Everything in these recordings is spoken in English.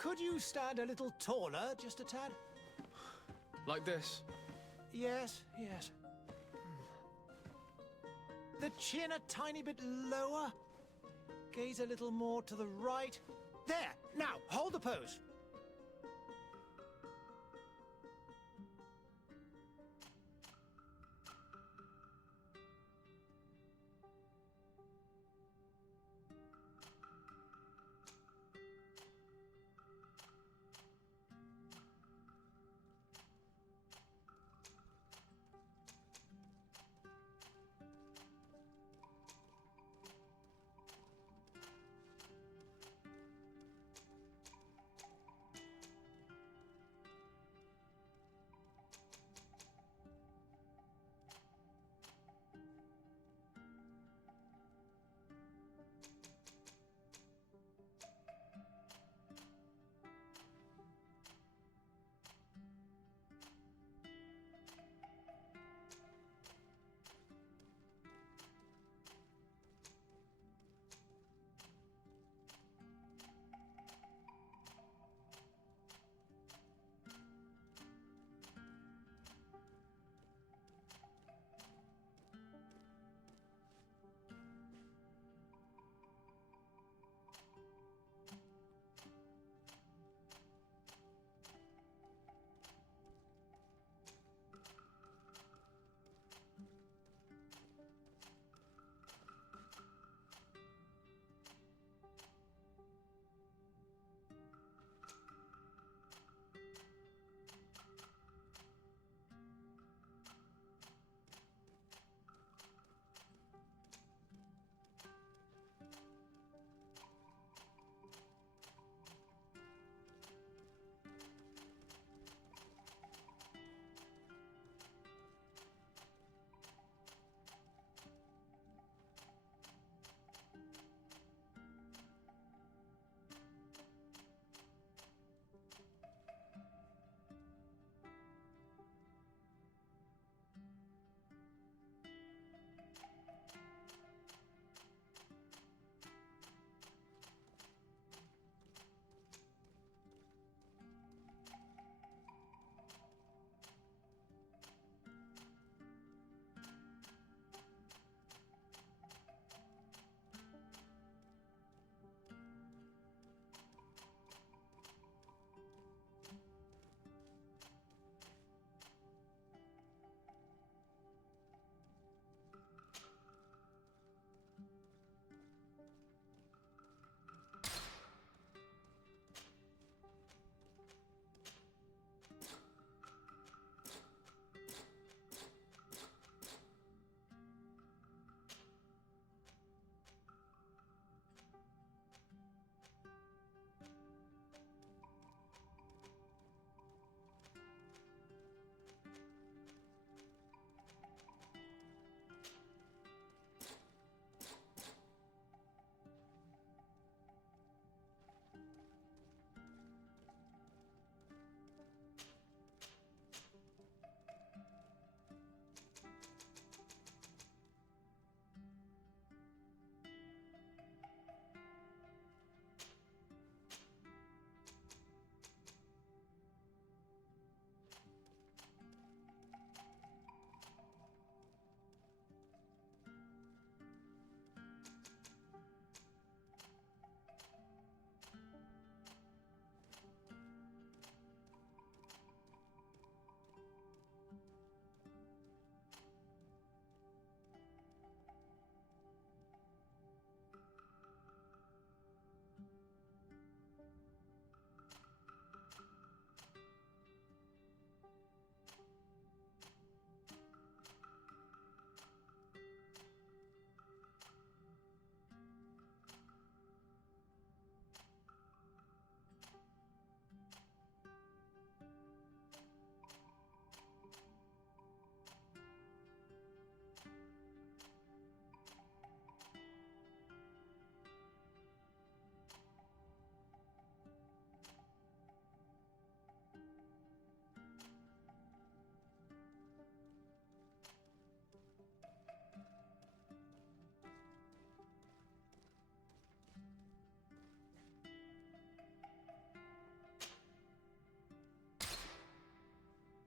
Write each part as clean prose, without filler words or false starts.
Could you stand a little taller, just a tad? Like this? Yes, yes. The chin a tiny bit lower. Gaze a little more to the right. There! Now, hold the pose.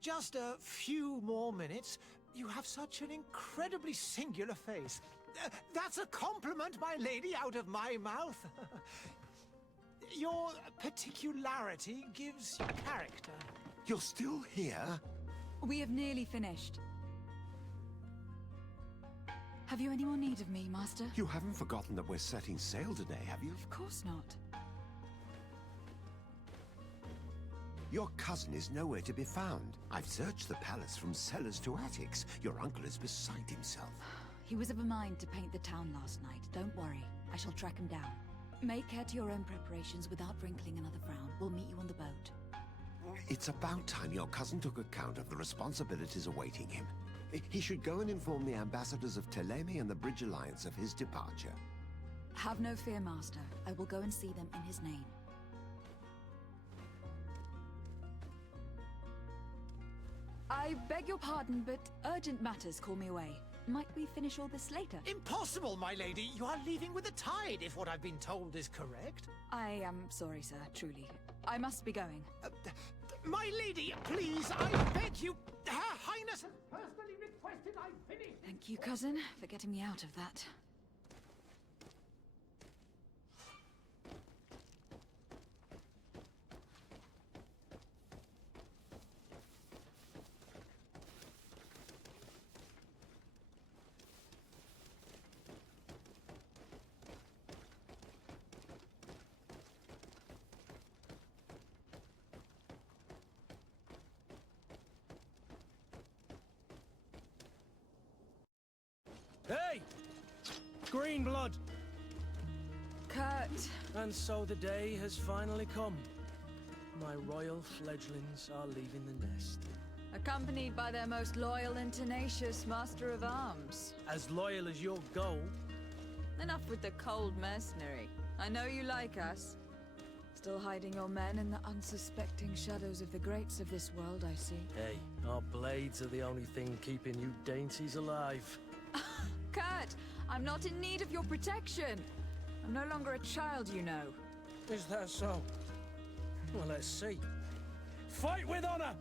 Just a few more minutes. You have such an incredibly singular face. That's a compliment, my lady, out of my mouth. Your particularity gives you character. You're still here? We have nearly finished. Have you any more need of me, Master? You haven't forgotten that we're setting sail today, have you? Of course not. Your cousin is nowhere to be found. I've searched the palace from cellars to attics. Your uncle is beside himself. He was of a mind to paint the town last night. Don't worry. I shall track him down. Make care to your own preparations without wrinkling another frown. We'll meet you on the boat. It's about time your cousin took account of the responsibilities awaiting him. He should go and inform the ambassadors of Teleme and the Bridge Alliance of his departure. Have no fear, Master. I will go and see them in his name. I beg your pardon, but urgent matters call me away. Might we finish all this later? Impossible, my lady. You are leaving with the tide, if what I've been told is correct. I am sorry, sir, truly. I must be going. My lady, please, I beg you. Her Highness has personally requested I finish. Thank you, cousin, for getting me out of that. Hey! Green blood! Kurt! And so the day has finally come. My royal fledglings are leaving the nest. Accompanied by their most loyal and tenacious Master of Arms. As loyal as your goal. Enough with the cold mercenary. I know you like us. Still hiding your men in the unsuspecting shadows of the greats of this world, I see. Hey, our blades are the only thing keeping you dainties alive. Kurt, I'm not in need of your protection. I'm no longer a child, you know. Is that so? Well, let's see. Fight with honor!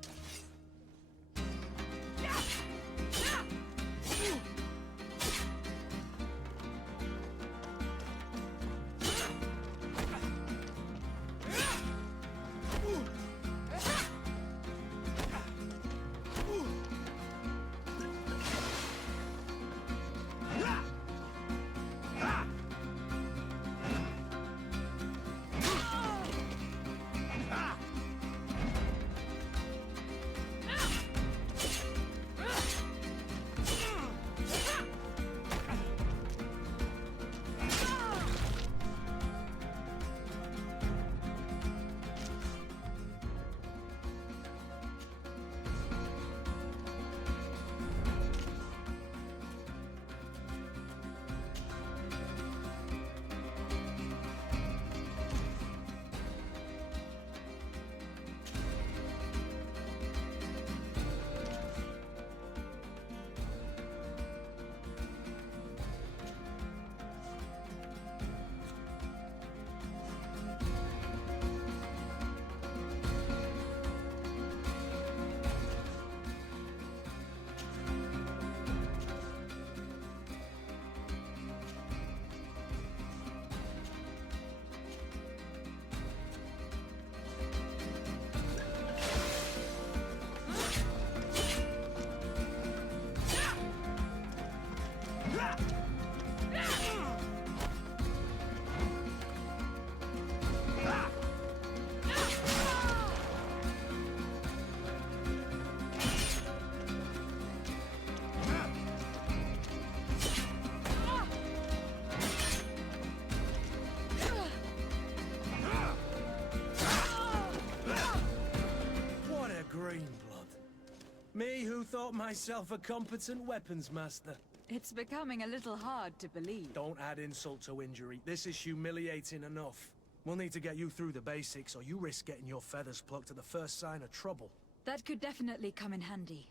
Me who thought myself a competent weapons master. It's becoming a little hard to believe. Don't add insult to injury. This is humiliating enough. We'll need to get you through the basics, or you risk getting your feathers plucked at the first sign of trouble. That could definitely come in handy.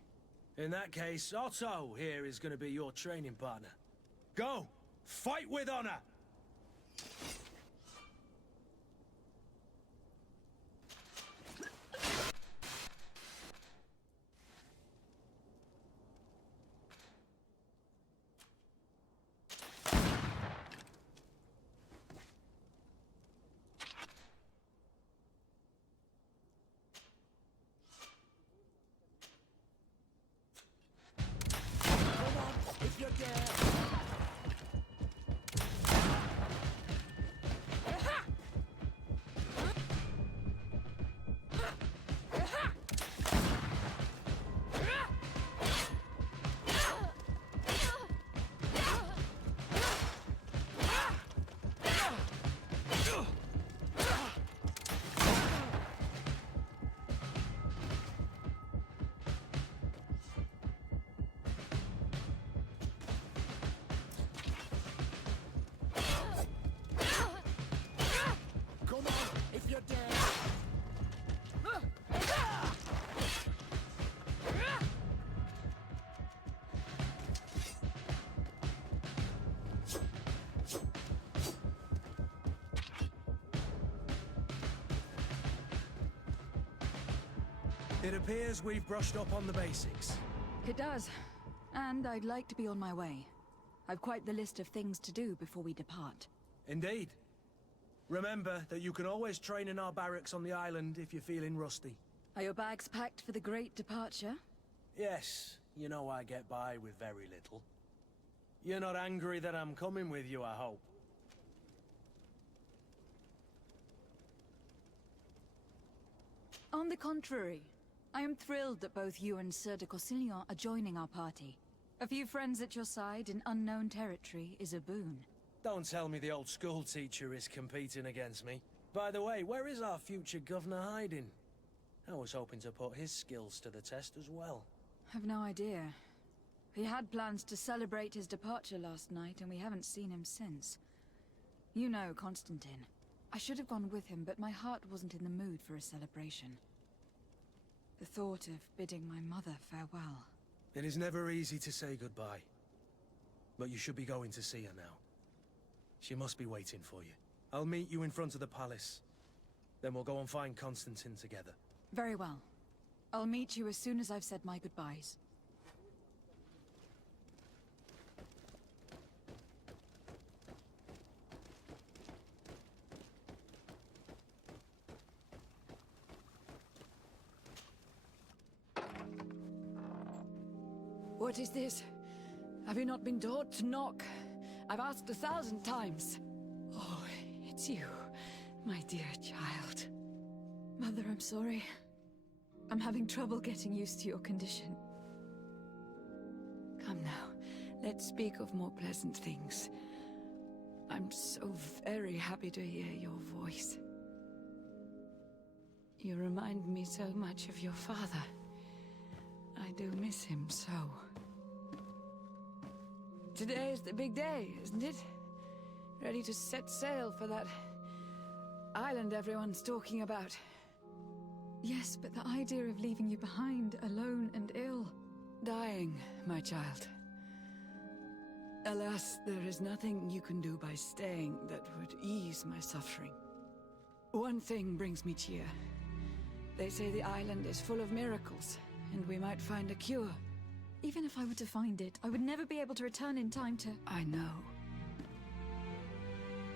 In that case, Otto here is going to be your training partner. Go! Fight with honor! It appears we've brushed up on the basics. It does. And I'd like to be on my way. I've quite the list of things to do before we depart. Indeed. Remember that you can always train in our barracks on the island if you're feeling rusty. Are your bags packed for the great departure? Yes, you know I get by with very little. You're not angry that I'm coming with you, I hope. On the contrary, I am thrilled that both you and Sir de Corsillon are joining our party. A few friends at your side in unknown territory is a boon. Don't tell me the old school teacher is competing against me. By the way, where is our future governor hiding? I was hoping to put his skills to the test as well. I've no idea. He had plans to celebrate his departure last night, and we haven't seen him since. You know Constantine. I should have gone with him, but my heart wasn't in the mood for a celebration. The thought of bidding my mother farewell. It is never easy to say goodbye. But you should be going to see her now. She must be waiting for you. I'll meet you in front of the palace. Then we'll go and find Constantine together. Very well. I'll meet you as soon as I've said my goodbyes. What is this? Have you not been taught to knock? I've asked 1,000 times. Oh, it's you, my dear child. Mother, I'm sorry. I'm having trouble getting used to your condition. Come now, let's speak of more pleasant things. I'm so very happy to hear your voice. You remind me so much of your father. I do miss him so. Today is the big day, isn't it? Ready to set sail for that island everyone's talking about. Yes, but the idea of leaving you behind, alone and ill... Dying, my child. Alas, there is nothing you can do by staying that would ease my suffering. One thing brings me cheer. They say the island is full of miracles, and we might find a cure. Even if I were to find it, I would never be able to return in time to... I know.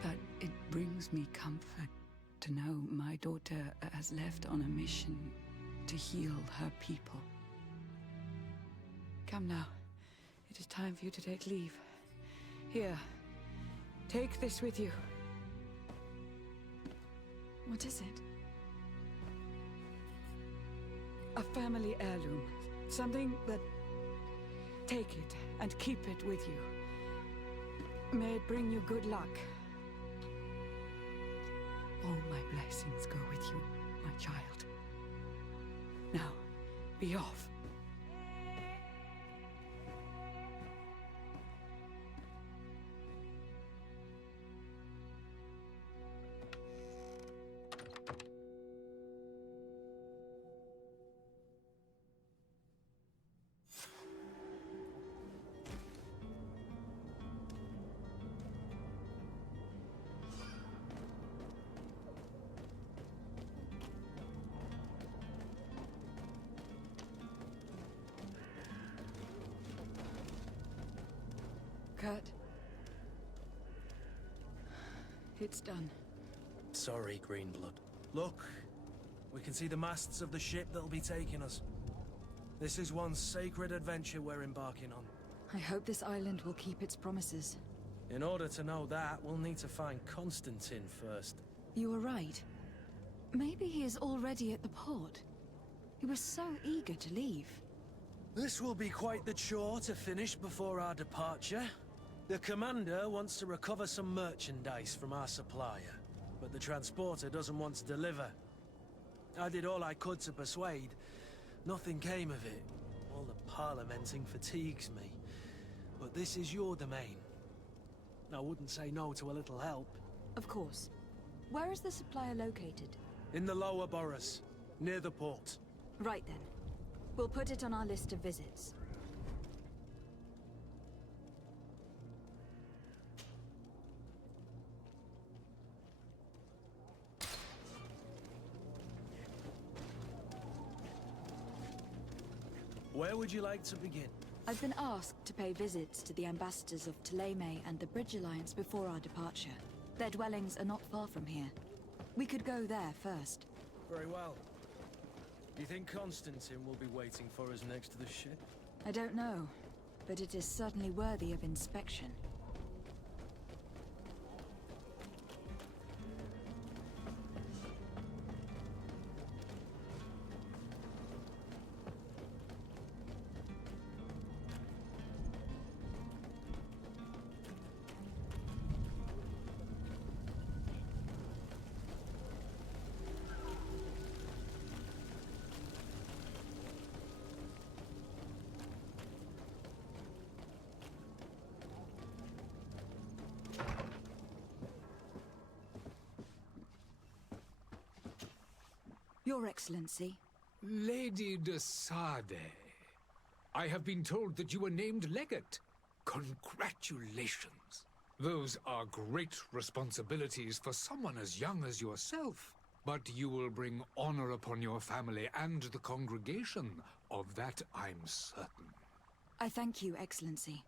But it brings me comfort to know my daughter has left on a mission to heal her people. Come now. It is time for you to take leave. Here. Take this with you. What is it? A family heirloom. Something that... Take it and keep it with you. May it bring you good luck. All my blessings go with you, my child. Now, be off. Kurt. It's done. Sorry, Greenblood. Look, we can see the masts of the ship that'll be taking us. This is one sacred adventure we're embarking on. I hope this island will keep its promises. In order to know that, we'll need to find Constantine first. You were right. Maybe he is already at the port. He was so eager to leave. This will be quite the chore to finish before our departure. The commander wants to recover some merchandise from our supplier, but the transporter doesn't want to deliver. I did all I could to persuade. Nothing came of it. All the parliamenting fatigues me. But this is your domain. I wouldn't say no to a little help. Of course. Where is the supplier located? In the lower boroughs, near the port. Right then. We'll put it on our list of visits. Where would you like to begin? I've been asked to pay visits to the ambassadors of Ptolemy and the Bridge Alliance before our departure. Their dwellings are not far from here. We could go there first. Very well. Do you think Constantine will be waiting for us next to the ship? I don't know, but it is certainly worthy of inspection. Your Excellency. Lady de Sade, I have been told that you were named legate. Congratulations. Those are great responsibilities for someone as young as yourself. But you will bring honor upon your family and the congregation. Of that I'm certain. I thank you, Excellency.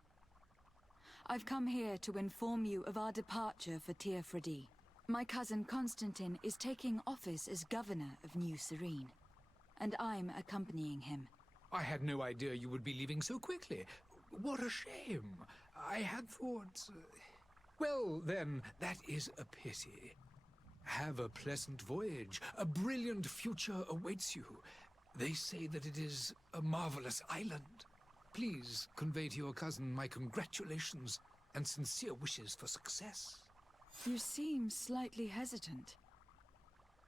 I've come here to inform you of our departure for Tir Fredi. My cousin Constantine is taking office as governor of New Serene, and I'm accompanying him. I had no idea you would be leaving so quickly. What a shame. I had thought... Well, then, that is a pity. Have a pleasant voyage. A brilliant future awaits you. They say that it is a marvelous island. Please convey to your cousin my congratulations and sincere wishes for success. You seem slightly hesitant.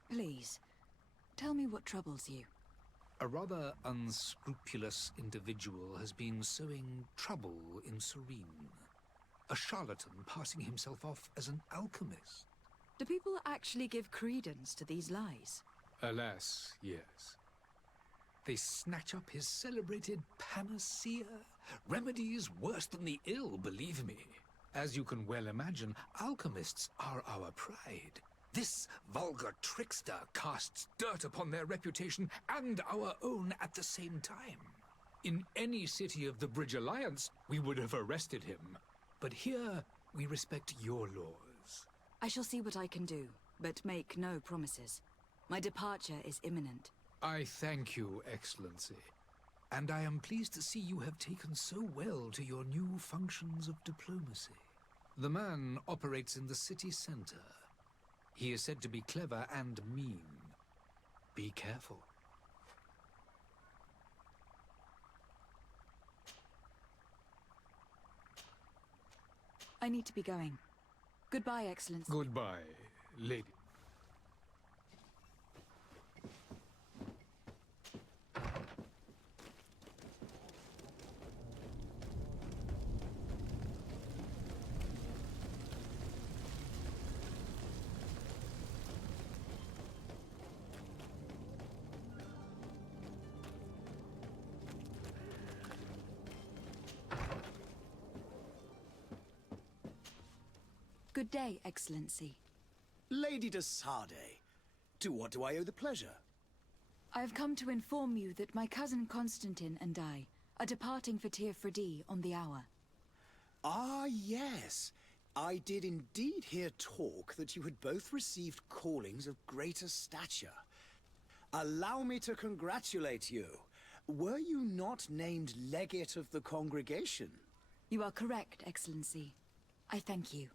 Please, tell me what troubles you. A rather unscrupulous individual has been sowing trouble in Serene. A charlatan passing himself off as an alchemist. Do people actually give credence to these lies? Alas, yes. They snatch up his celebrated panacea. Remedies worse than the ill, believe me. As you can well imagine, alchemists are our pride. This vulgar trickster casts dirt upon their reputation and our own at the same time. In any city of the Bridge Alliance, we would have arrested him. But here, we respect your laws. I shall see what I can do, but make no promises. My departure is imminent. I thank you, Excellency. And I am pleased to see you have taken so well to your new functions of diplomacy. The man operates in the city center. He is said to be clever and mean. Be careful. I need to be going. Goodbye, Excellency. Goodbye, lady. Good day, Excellency. Lady de Sade, to what do I owe the pleasure? I have come to inform you that my cousin Constantine and I are departing for Tir Fredi on the hour. Ah, yes. I did indeed hear talk that you had both received callings of greater stature. Allow me to congratulate you. Were you not named legate of the congregation? You are correct, Excellency. I thank you.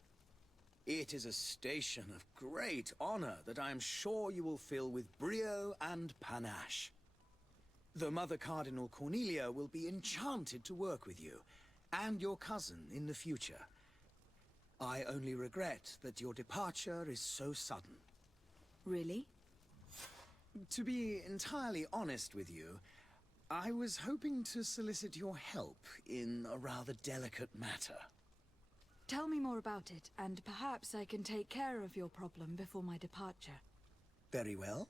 It is a station of great honor that I am sure you will fill with brio and panache. The Mother Cardinal Cornelia will be enchanted to work with you, and your cousin in the future. I only regret that your departure is so sudden. Really? To be entirely honest with you, I was hoping to solicit your help in a rather delicate matter. Tell me more about it, and perhaps I can take care of your problem before my departure. Very well.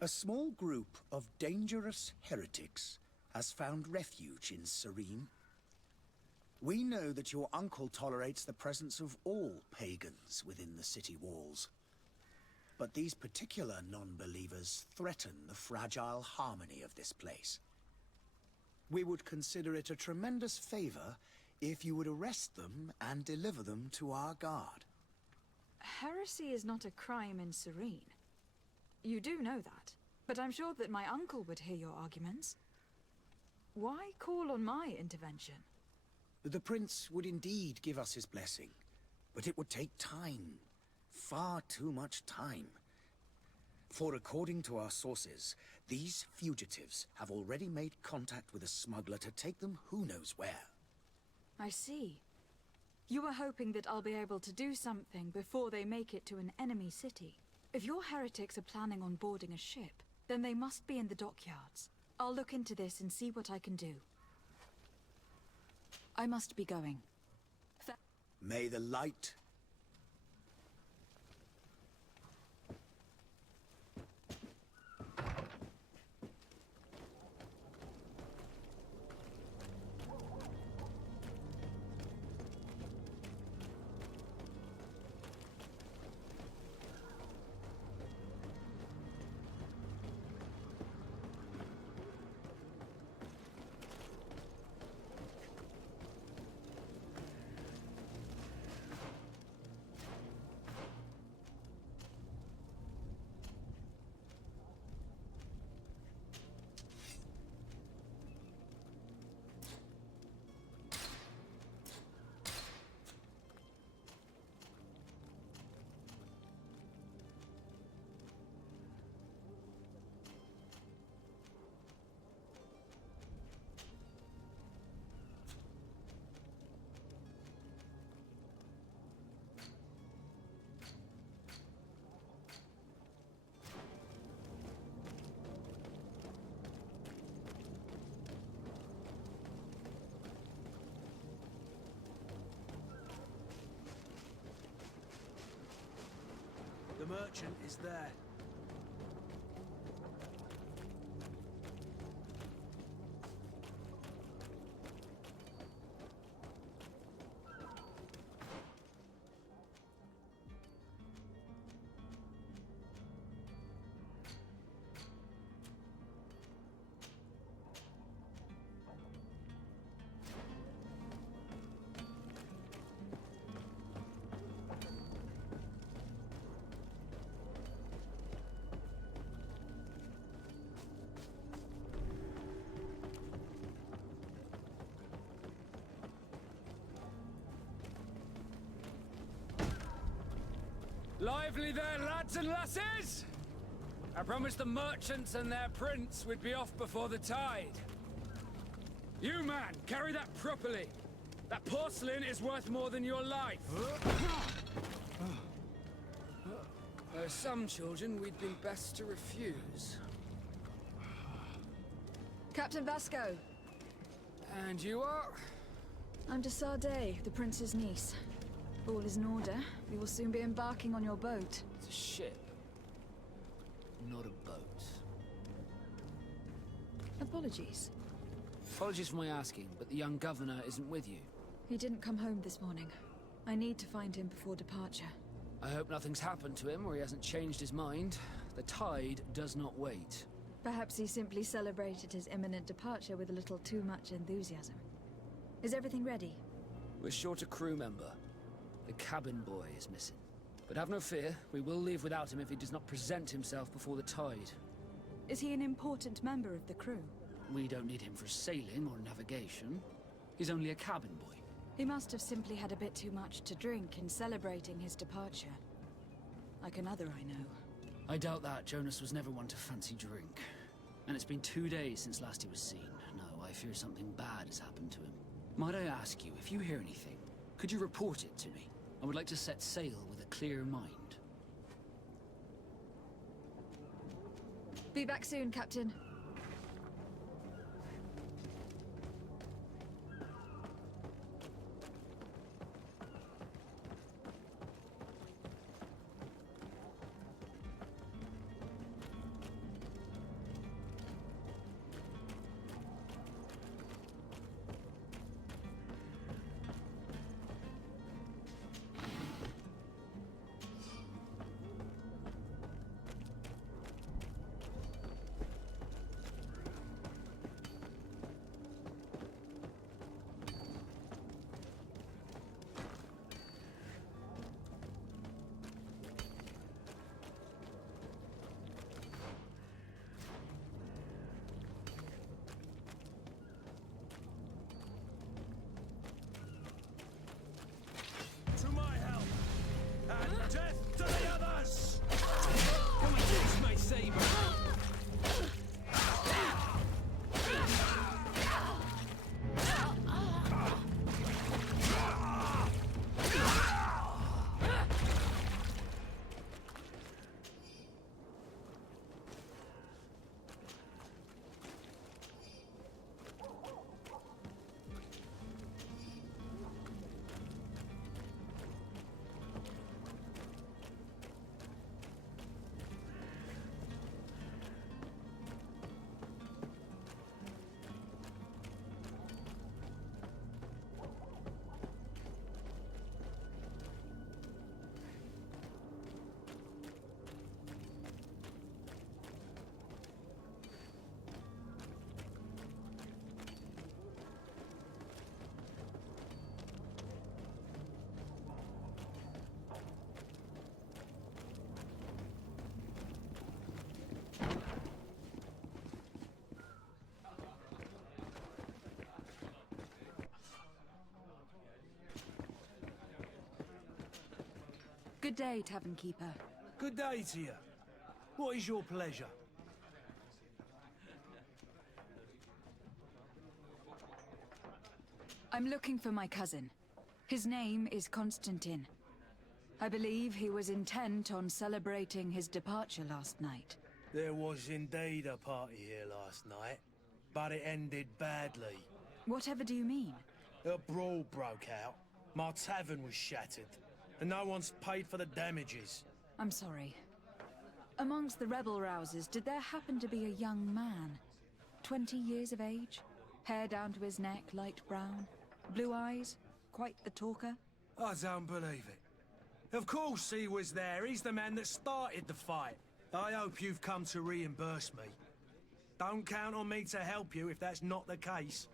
A small group of dangerous heretics has found refuge in Serene. We know that your uncle tolerates the presence of all pagans within the city walls. But these particular non-believers threaten the fragile harmony of this place. We would consider it a tremendous favor if you would arrest them and deliver them to our guard. Heresy is not a crime in Serene. You do know that, but I'm sure that my uncle would hear your arguments. Why call on my intervention? The prince would indeed give us his blessing, but it would take time. Far too much time. For according to our sources, these fugitives have already made contact with a smuggler to take them who knows where. I see. You are hoping that I'll be able to do something before they make it to an enemy city. If your heretics are planning on boarding a ship, then they must be in the dockyards. I'll look into this and see what I can do. I must be going. May the light... The merchant is there. Lively there, lads and lasses! I promised the merchants and their prince we'd be off before the tide. You, man, carry that properly. That porcelain is worth more than your life. There are some children we'd been best to refuse. Captain Vasco. And you are? I'm de Sade, the prince's niece. All is in order. We will soon be embarking on your boat. It's a ship, not a boat. Apologies. Apologies for my asking, but the young governor isn't with you. He didn't come home this morning. I need to find him before departure. I hope nothing's happened to him or he hasn't changed his mind. The tide does not wait. Perhaps he simply celebrated his imminent departure with a little too much enthusiasm. Is everything ready? We're short a crew member. The cabin boy is missing. But have no fear, we will leave without him if he does not present himself before the tide. Is he an important member of the crew? We don't need him for sailing or navigation. He's only a cabin boy. He must have simply had a bit too much to drink in celebrating his departure. Like another I know. I doubt that. Jonas was never one to fancy drink. And it's been 2 days since last he was seen. No, I fear something bad has happened to him. Might I ask you, if you hear anything, could you report it to me? I would like to set sail with a clear mind. Be back soon, Captain. Good day, Tavern Keeper. Good day to you. What is your pleasure? I'm looking for my cousin. His name is Constantine. I believe he was intent on celebrating his departure last night. There was indeed a party here last night, but it ended badly. Whatever do you mean? A brawl broke out. My tavern was shattered, and no one's paid for the damages. I'm sorry. Amongst the rebel rousers, did there happen to be a young man? 20 years of age? Hair down to his neck, light brown? Blue eyes? Quite the talker? I don't believe it. Of course he was there. He's the man that started the fight. I hope you've come to reimburse me. Don't count on me to help you if that's not the case.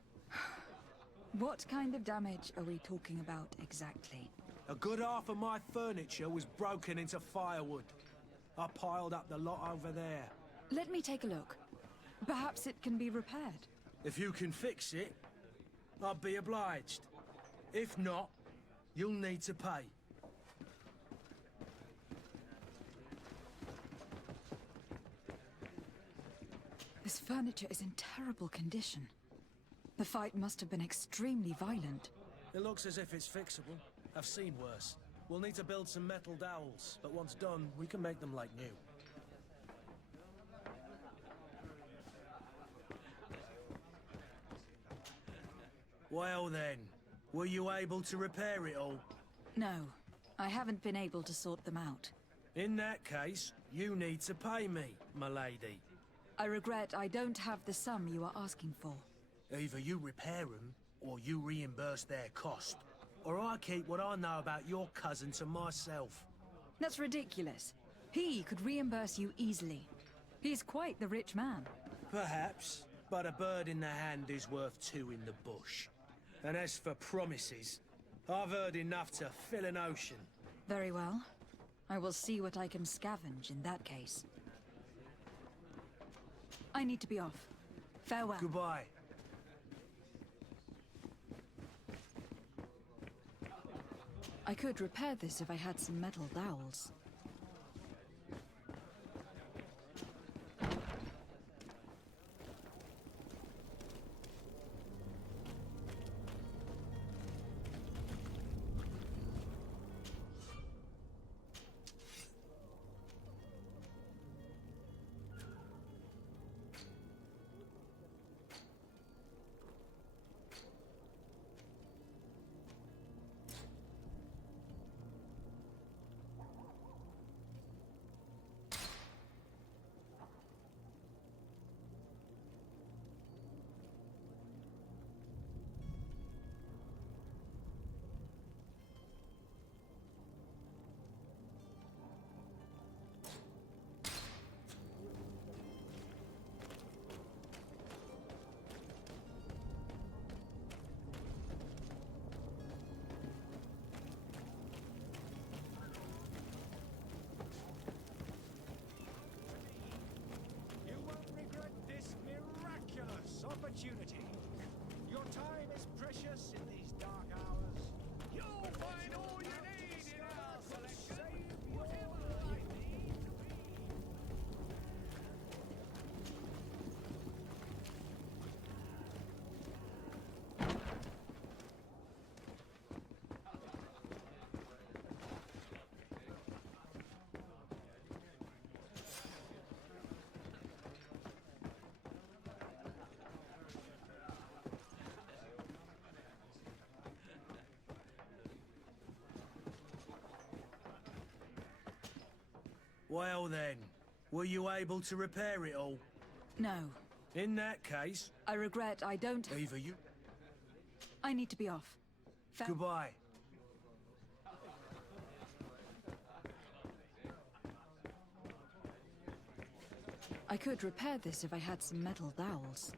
What kind of damage are we talking about exactly? A good half of my furniture was broken into firewood. I piled up the lot over there. Let me take a look. Perhaps it can be repaired. If you can fix it, I'd be obliged. If not, you'll need to pay. This furniture is in terrible condition. The fight must have been extremely violent. It looks as if it's fixable. I've seen worse. We'll need to build some metal dowels, but once done, we can make them like new. Well then, were you able to repair it all? No, I haven't been able to sort them out. In that case, you need to pay me, my lady. I regret I don't have the sum you are asking for. Either you repair them, or you reimburse their cost. Or I keep what I know about your cousin to myself. That's ridiculous. He could reimburse you easily. He's quite the rich man. Perhaps, but a bird in the hand is worth two in the bush. And as for promises, I've heard enough to fill an ocean. Very well. I will see what I can scavenge in that case. I need to be off. Farewell. Goodbye. I could repair this if I had some metal dowels. You won't regret this miraculous opportunity. Your time is precious in these dark hours. You'll find all you need in our selection. Save whatever life needs. Well then, were you able to repair it all? No. In that case, I regret I don't... either you... I need to be off. Goodbye. I could repair this if I had some metal dowels.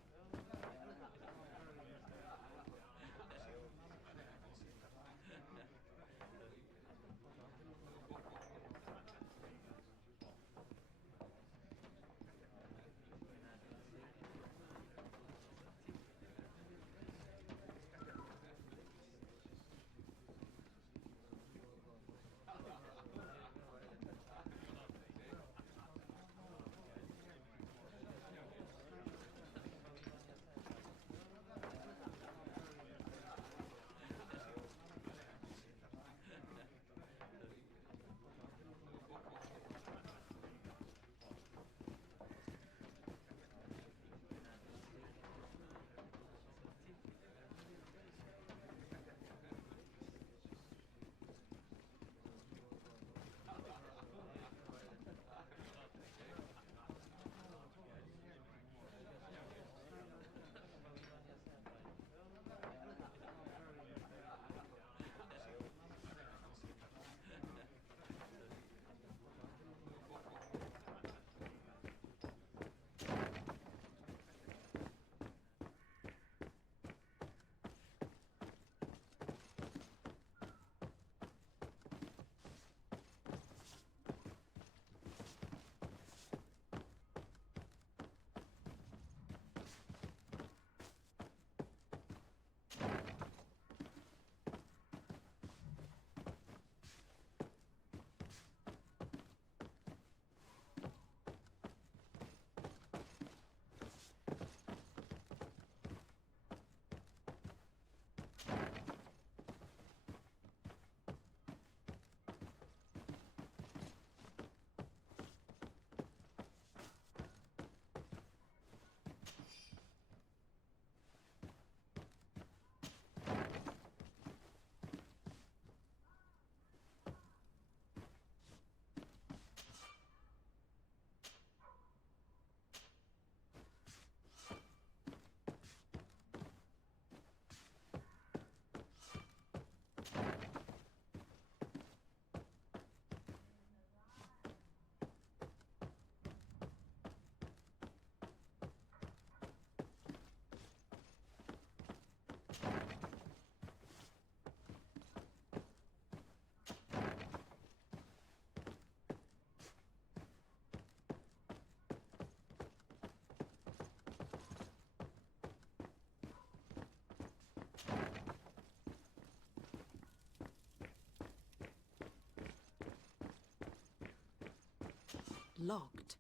locked.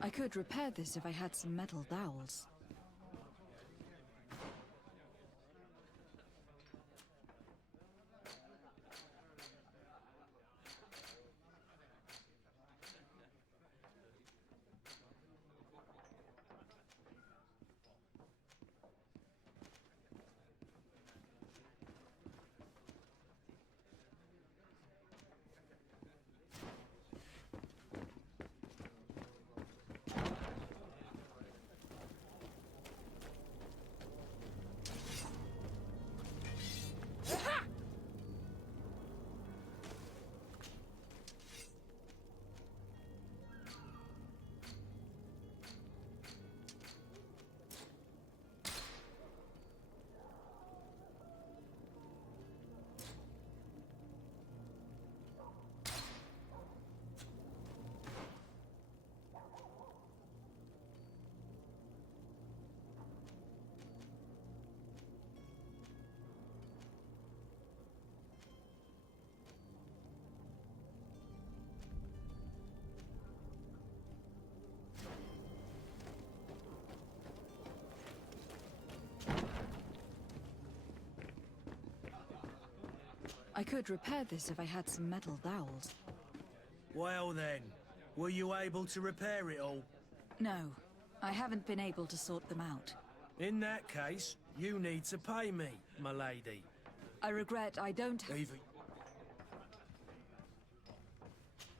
I could repair this if I had some metal dowels. I could repair this if I had some metal dowels. Well then, were you able to repair it all? No, I haven't been able to sort them out. In that case, you need to pay me, my lady. I regret I don't... Even...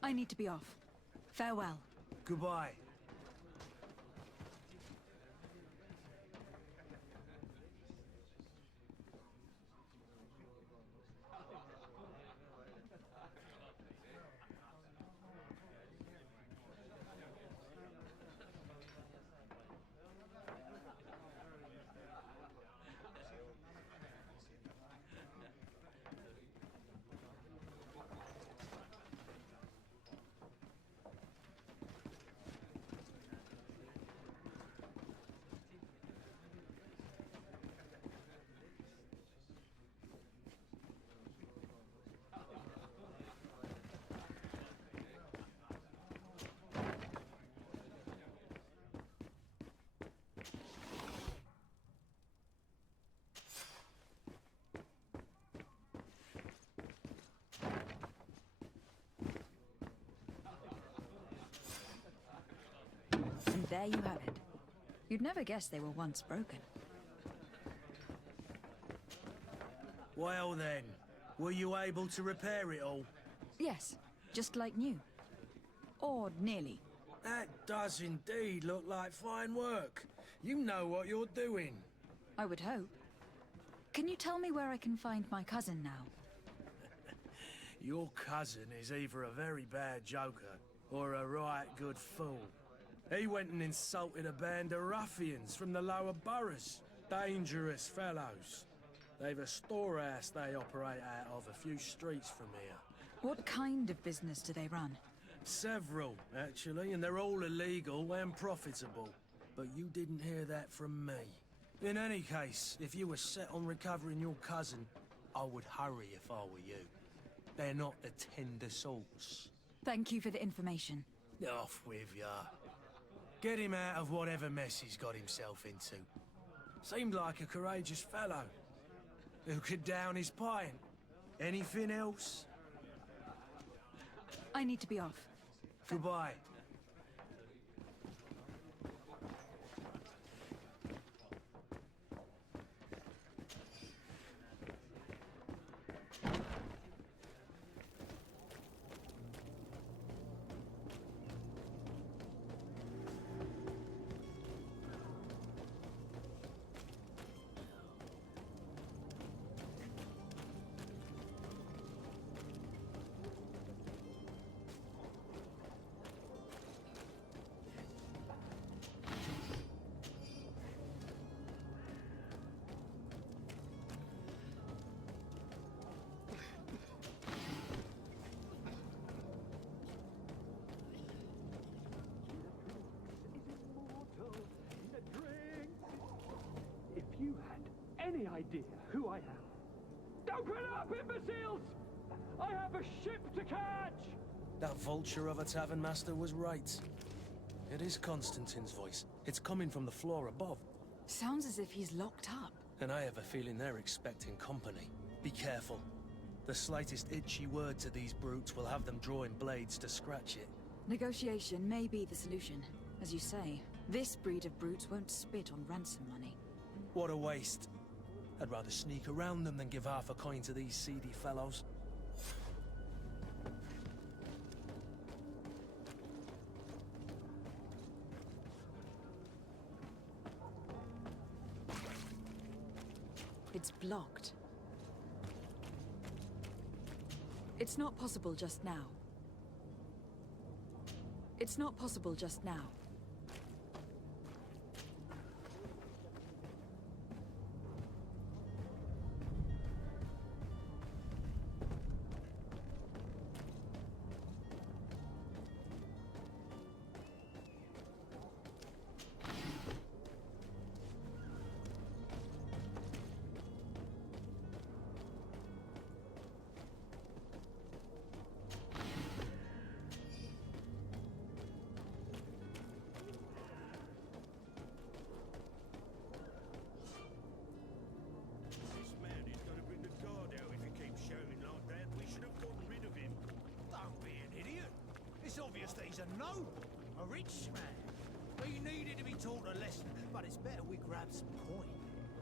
I need to be off. Farewell. Goodbye. And there you have it. You'd never guess they were once broken. Well then, were you able to repair it all? Yes, just like new. Or nearly. That does indeed look like fine work. You know what you're doing. I would hope. Can you tell me where I can find my cousin now? Your cousin is either a very bad joker or a right good fool. He went and insulted a band of ruffians from the lower boroughs. Dangerous fellows. They've a storehouse they operate out of a few streets from here. What kind of business do they run? Several, actually, and they're all illegal and profitable. But you didn't hear that from me. In any case, if you were set on recovering your cousin, I would hurry if I were you. They're not the tender sorts. Thank you for the information. Off with ya. Get him out of whatever mess he's got himself into. Seemed like a courageous fellow. Who could down his pint. Anything else? I need to be off. Goodbye. idea who I am? Open up, imbeciles! I have a ship to catch! That vulture of a tavern master was right. It is Constantine's voice. It's coming from the floor above. Sounds as if he's locked up. And I have a feeling they're expecting company. Be careful. The slightest itchy word to these brutes will have them drawing blades to scratch it. Negotiation may be the solution. As you say, this breed of brutes won't spit on ransom money. What a waste. I'd rather sneak around them than give half a coin to these seedy fellows. It's blocked. It's not possible just now. It's not possible just now. It's obvious that he's a noble, a rich man. He needed to be taught a lesson, but it's better we grab some coin.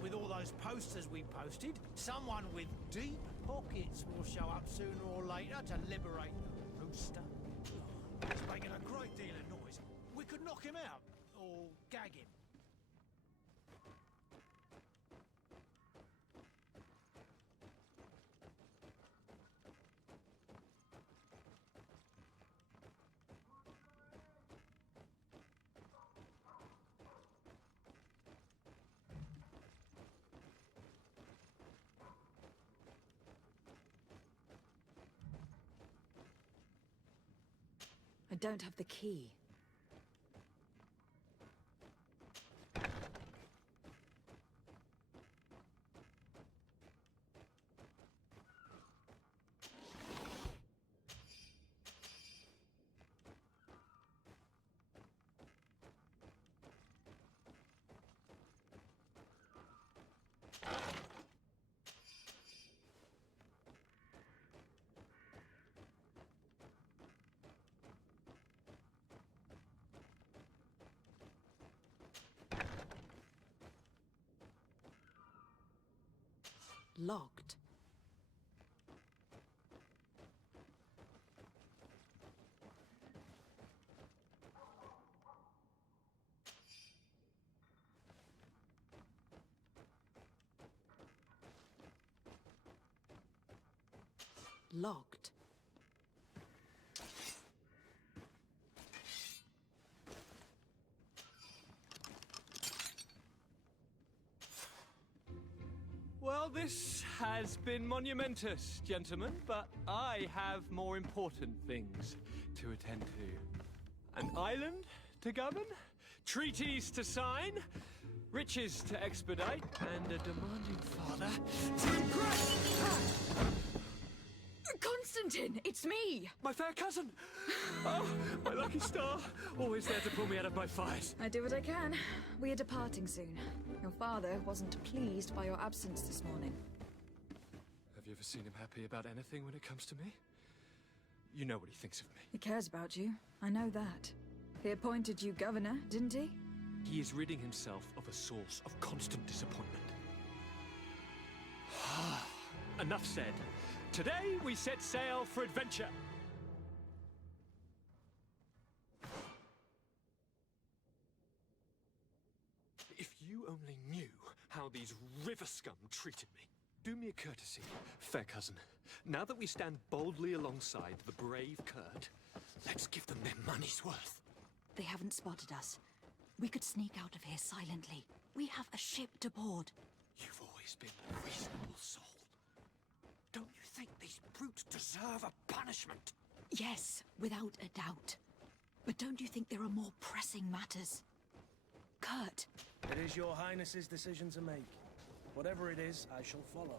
With all those posters we posted, someone with deep pockets will show up sooner or later to liberate the rooster. He's making a great deal of noise. We could knock him out, or gag him. I don't have the key. Locked. Locked. Well, this has been monumentous, gentlemen, but I have more important things to attend to. An island to govern, treaties to sign, riches to expedite, and a demanding father to impress. Constantine, it's me! My fair cousin! Oh, my lucky star, always there to pull me out of my fight. I do what I can. We are departing soon. Your father wasn't pleased by your absence this morning. Have you ever seen him happy about anything when it comes to me? You know what he thinks of me. He cares about you. I know that. He appointed you governor, didn't he? He is ridding himself of a source of constant disappointment. Enough said. Today we set sail for adventure. If you only knew how these river scum treated me. Do me a courtesy, fair cousin. Now that we stand boldly alongside the brave Kurt, let's give them their money's worth. They haven't spotted us. We could sneak out of here silently. We have a ship to board. You've always been a reasonable soul. Don't you think these brutes deserve a punishment? Yes, without a doubt. But don't you think there are more pressing matters? Kurt. It is your highness's decision to make. Whatever it is, I shall follow.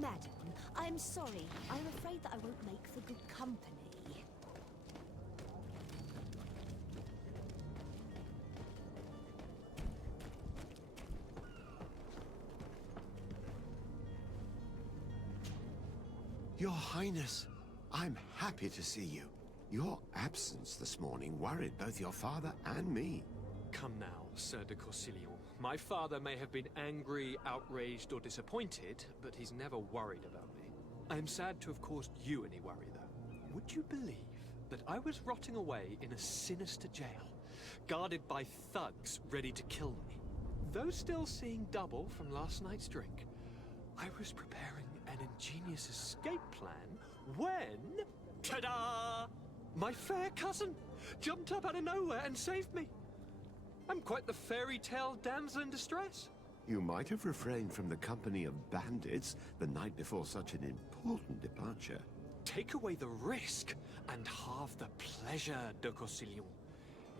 Madam, I'm sorry. I'm afraid that I won't make for good company. Your Highness, I'm happy to see you. Your absence this morning worried both your father and me. Come now, Sir de Corsilion. My father may have been angry, outraged, or disappointed, but he's never worried about me. I am sad to have caused you any worry, though. Would you believe that I was rotting away in a sinister jail, guarded by thugs ready to kill me? Though still seeing double from last night's drink, I was preparing an ingenious escape plan when... ta-da! My fair cousin jumped up out of nowhere and saved me. I'm quite the fairy tale damsel in distress. You might have refrained from the company of bandits the night before such an important departure. Take away the risk and halve the pleasure, de Corsilion.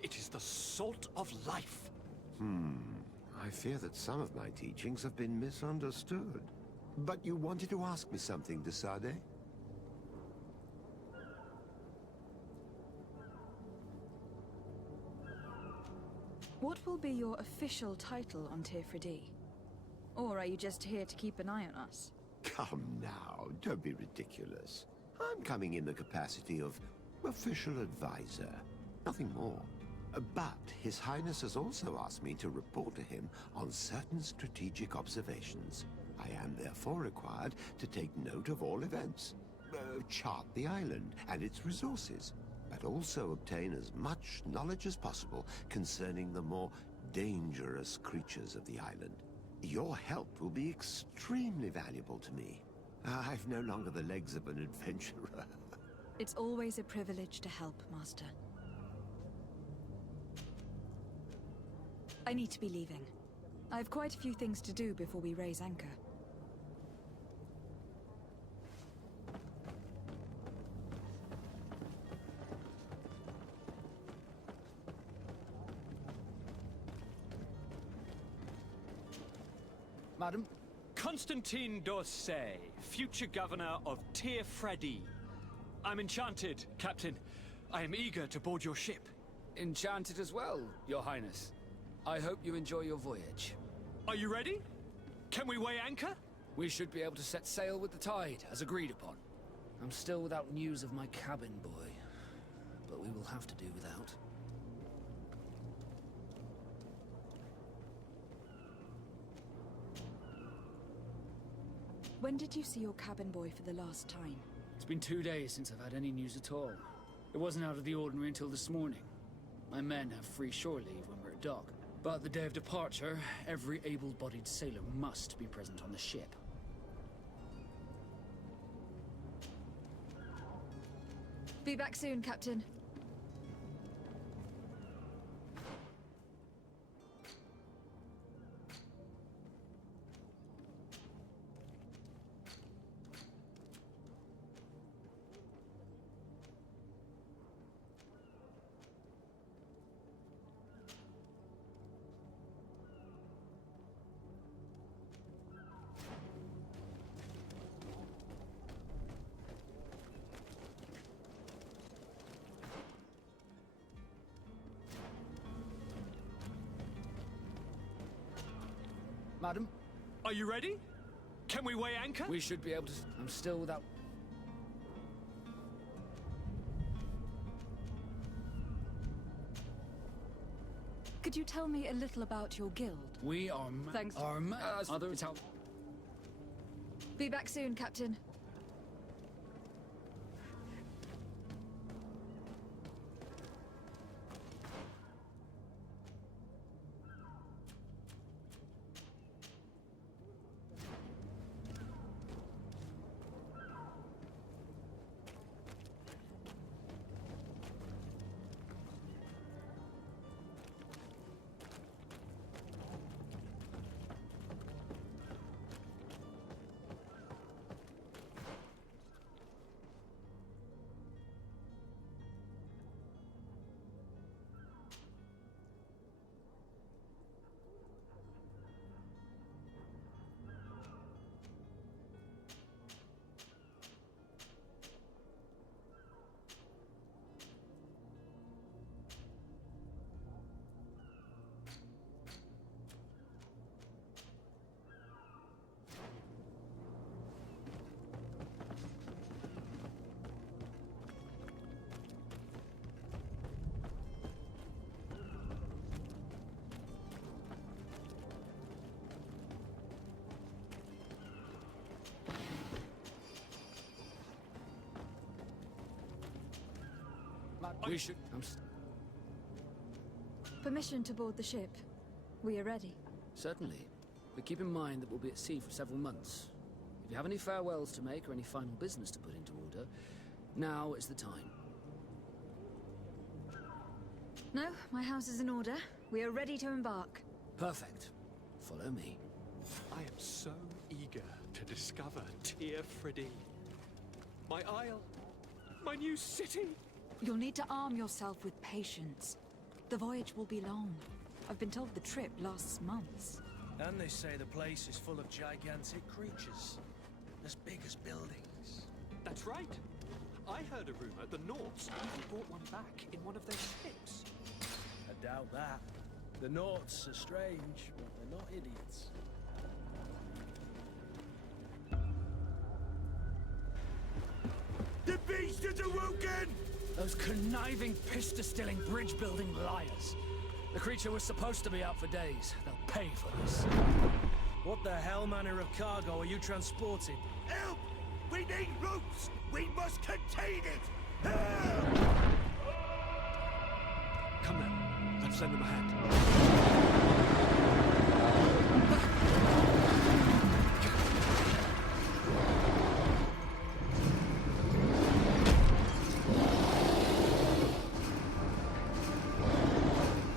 It is the salt of life. I fear that some of my teachings have been misunderstood. But you wanted to ask me something, de Sade? What will be your official title on Tifredi? Or are you just here to keep an eye on us? Come now, don't be ridiculous. I'm coming in the capacity of official advisor, nothing more. But His Highness has also asked me to report to him on certain strategic observations. I am therefore required to take note of all events, chart the island and its resources, but also obtain as much knowledge as possible concerning the more dangerous creatures of the island. Your help will be extremely valuable to me. I've no longer the legs of an adventurer. It's always a privilege to help, Master. I need to be leaving. I have quite a few things to do before we raise anchor. Madam? Constantine d'Orsay, future governor of Tifredi. I'm enchanted, Captain. I am eager to board your ship. Enchanted as well, Your Highness. I hope you enjoy your voyage. Are you ready? Can we weigh anchor? We should be able to set sail with the tide, as agreed upon. I'm still without news of my cabin boy, but we will have to do without. When did you see your cabin boy for the last time? It's been 2 days since I've had any news at all. It wasn't out of the ordinary until this morning. My men have free shore leave when we're at dock. But the day of departure, every able-bodied sailor must be present on the ship. Be back soon, Captain. Madam? Are you ready? Can we weigh anchor? We should be able to... I'm still without... Could you tell me a little about your guild? We are... Thanks. Others help. Be back soon, Captain. We should... Permission to board the ship. We are ready. Certainly. But keep in mind that we'll be at sea for several months. If you have any farewells to make or any final business to put into order, now is the time. No, my house is in order. We are ready to embark. Perfect. Follow me. I am so eager to discover Tir Freddy. My isle. My new city. You'll need to arm yourself with patience. The voyage will be long. I've been told the trip lasts months. And they say the place is full of gigantic creatures. As big as buildings. That's right. I heard a rumor the Norts even brought one back in one of their ships. I doubt that. The Norts are strange, but they're not idiots. The beast is awoken! Those conniving, pista-stilling, bridge-building liars. The creature was supposed to be out for days. They'll pay for this. What the hell manner of cargo are you transporting? Help! We need ropes! We must contain it! Help! Come now, let's lend them a hand.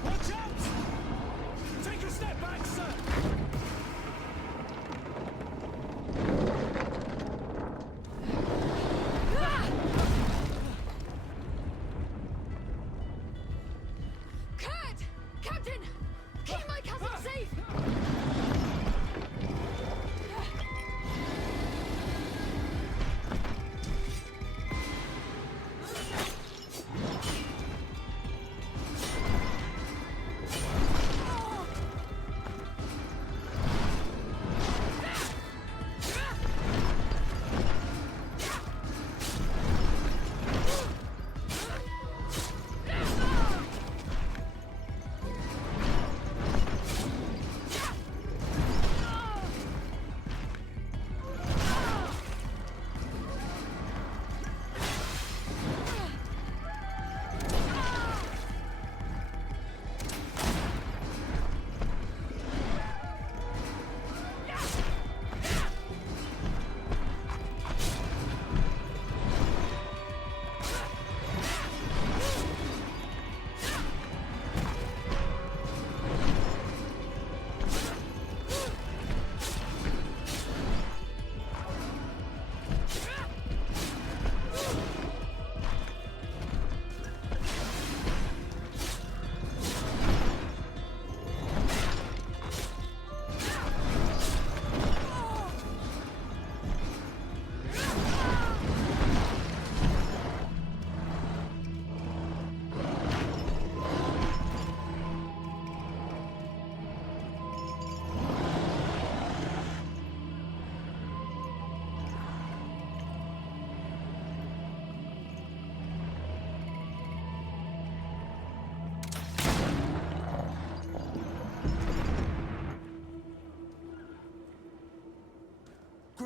Watch out! Take a step back, sir! Kurt! Captain! Keep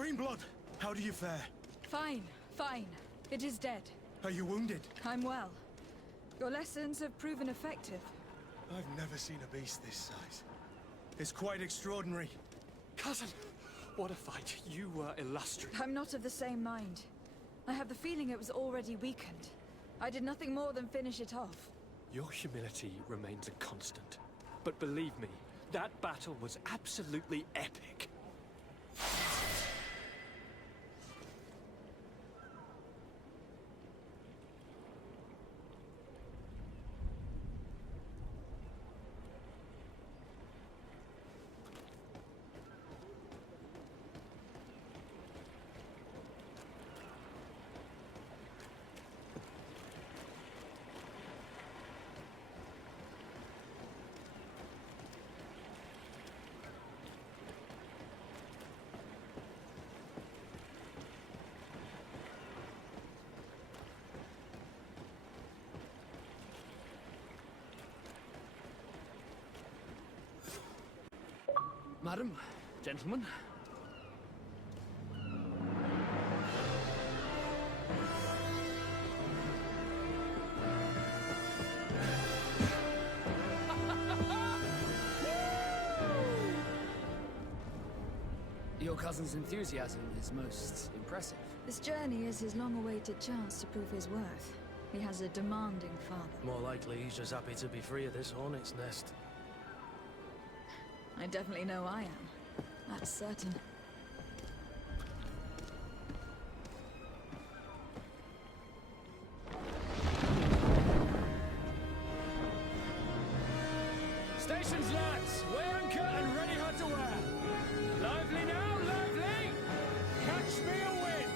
Greenblood, how do you fare? Fine, fine. It is dead. Are you wounded? I'm well. Your lessons have proven effective. I've never seen a beast this size. It's quite extraordinary. Cousin, what a fight. You were illustrious. I'm not of the same mind. I have the feeling it was already weakened. I did nothing more than finish it off. Your humility remains a constant. But believe me, that battle was absolutely epic. Madam, gentlemen. Your cousin's enthusiasm is most impressive. This journey is his long-awaited chance to prove his worth. He has a demanding father. More likely, he's just happy to be free of this hornet's nest. I definitely know I am. That's certain. Stations, lads! Weigh anchor and ready her to wear! Lively now, lively! Catch me a wind!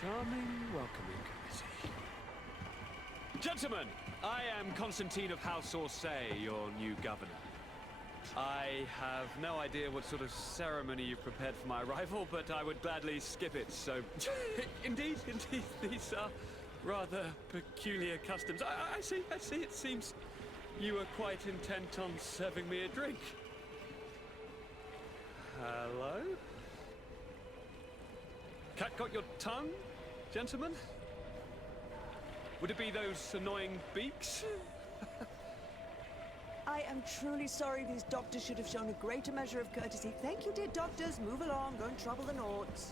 Charming welcoming committee. Gentlemen, I am Constantine of House Orsay, your new governor. I have no idea what sort of ceremony you've prepared for my arrival, but I would gladly skip it, so... indeed, these are rather peculiar customs. I see, it seems you were quite intent on serving me a drink. Hello? Cat got your tongue, gentlemen? Would it be those annoying beaks? I am truly sorry. These doctors should have shown a greater measure of courtesy. Thank you, dear doctors. Move along. Don't trouble the Nords.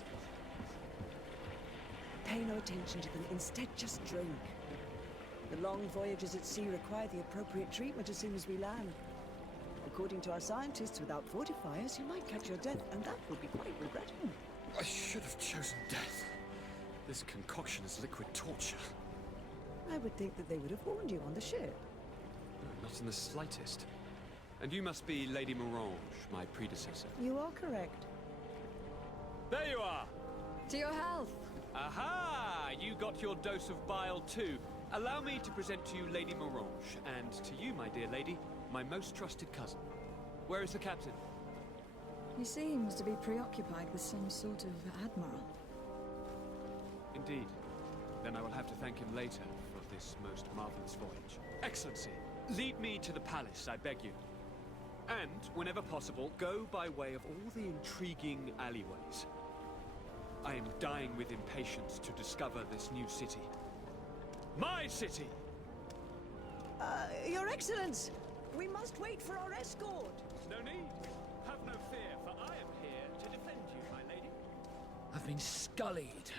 Pay no attention to them. Instead, just drink. The long voyages at sea require the appropriate treatment as soon as we land. The According to our scientists, without fortifiers, you might catch your death, and that would be quite regrettable. I should have chosen death. This concoction is liquid torture. I would think that they would have warned you on the ship. No, not in the slightest. And you must be Lady Morange, my predecessor. You are correct. There you are! To your health! Aha! You got your dose of bile too. Allow me to present to you Lady Morange, and to you, my dear lady, my most trusted cousin. Where is the captain? He seems to be preoccupied with some sort of admiral. Indeed. Then I will have to thank him later for this most marvelous voyage. Excellency, lead me to the palace, I beg you. And, whenever possible, go by way of all the intriguing alleyways. I am dying with impatience to discover this new city. My city! Your Excellence! We must wait for our escort! No need. Have no fear, for I am here to defend you, my lady. I've been scullied.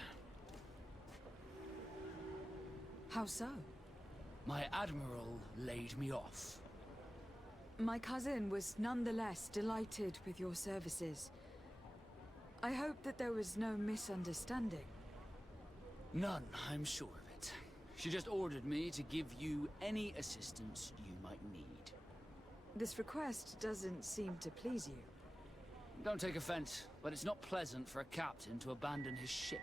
How so? My admiral laid me off. My cousin was nonetheless delighted with your services. I hope that there was no misunderstanding. None, I'm sure of it. She just ordered me to give you any assistance you might need. This request doesn't seem to please you. Don't take offense, but it's not pleasant for a captain to abandon his ship.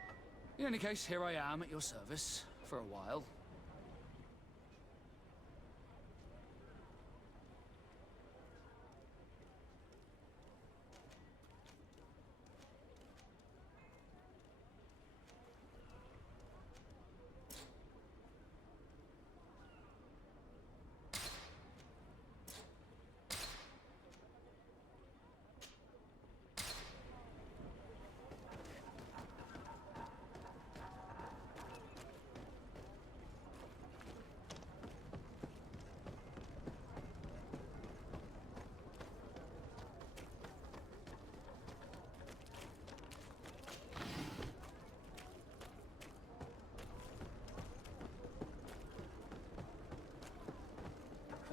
In any case, here I am at your service, for a while.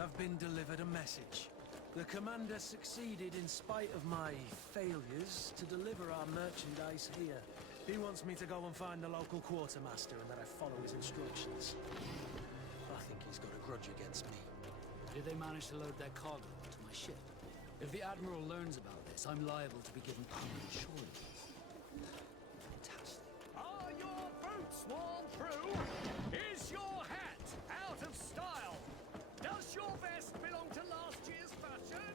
I've been delivered a message. The commander succeeded in spite of my failures to deliver our merchandise here. He wants me to go and find the local quartermaster and that I follow his instructions. I think he's got a grudge against me. Did they manage to load their cargo onto my ship? If the Admiral learns about this, I'm liable to be given permanent shore. Fantastic. Are your boots worn through? Is your hat out of style? Does your vest belong to last year's fashion?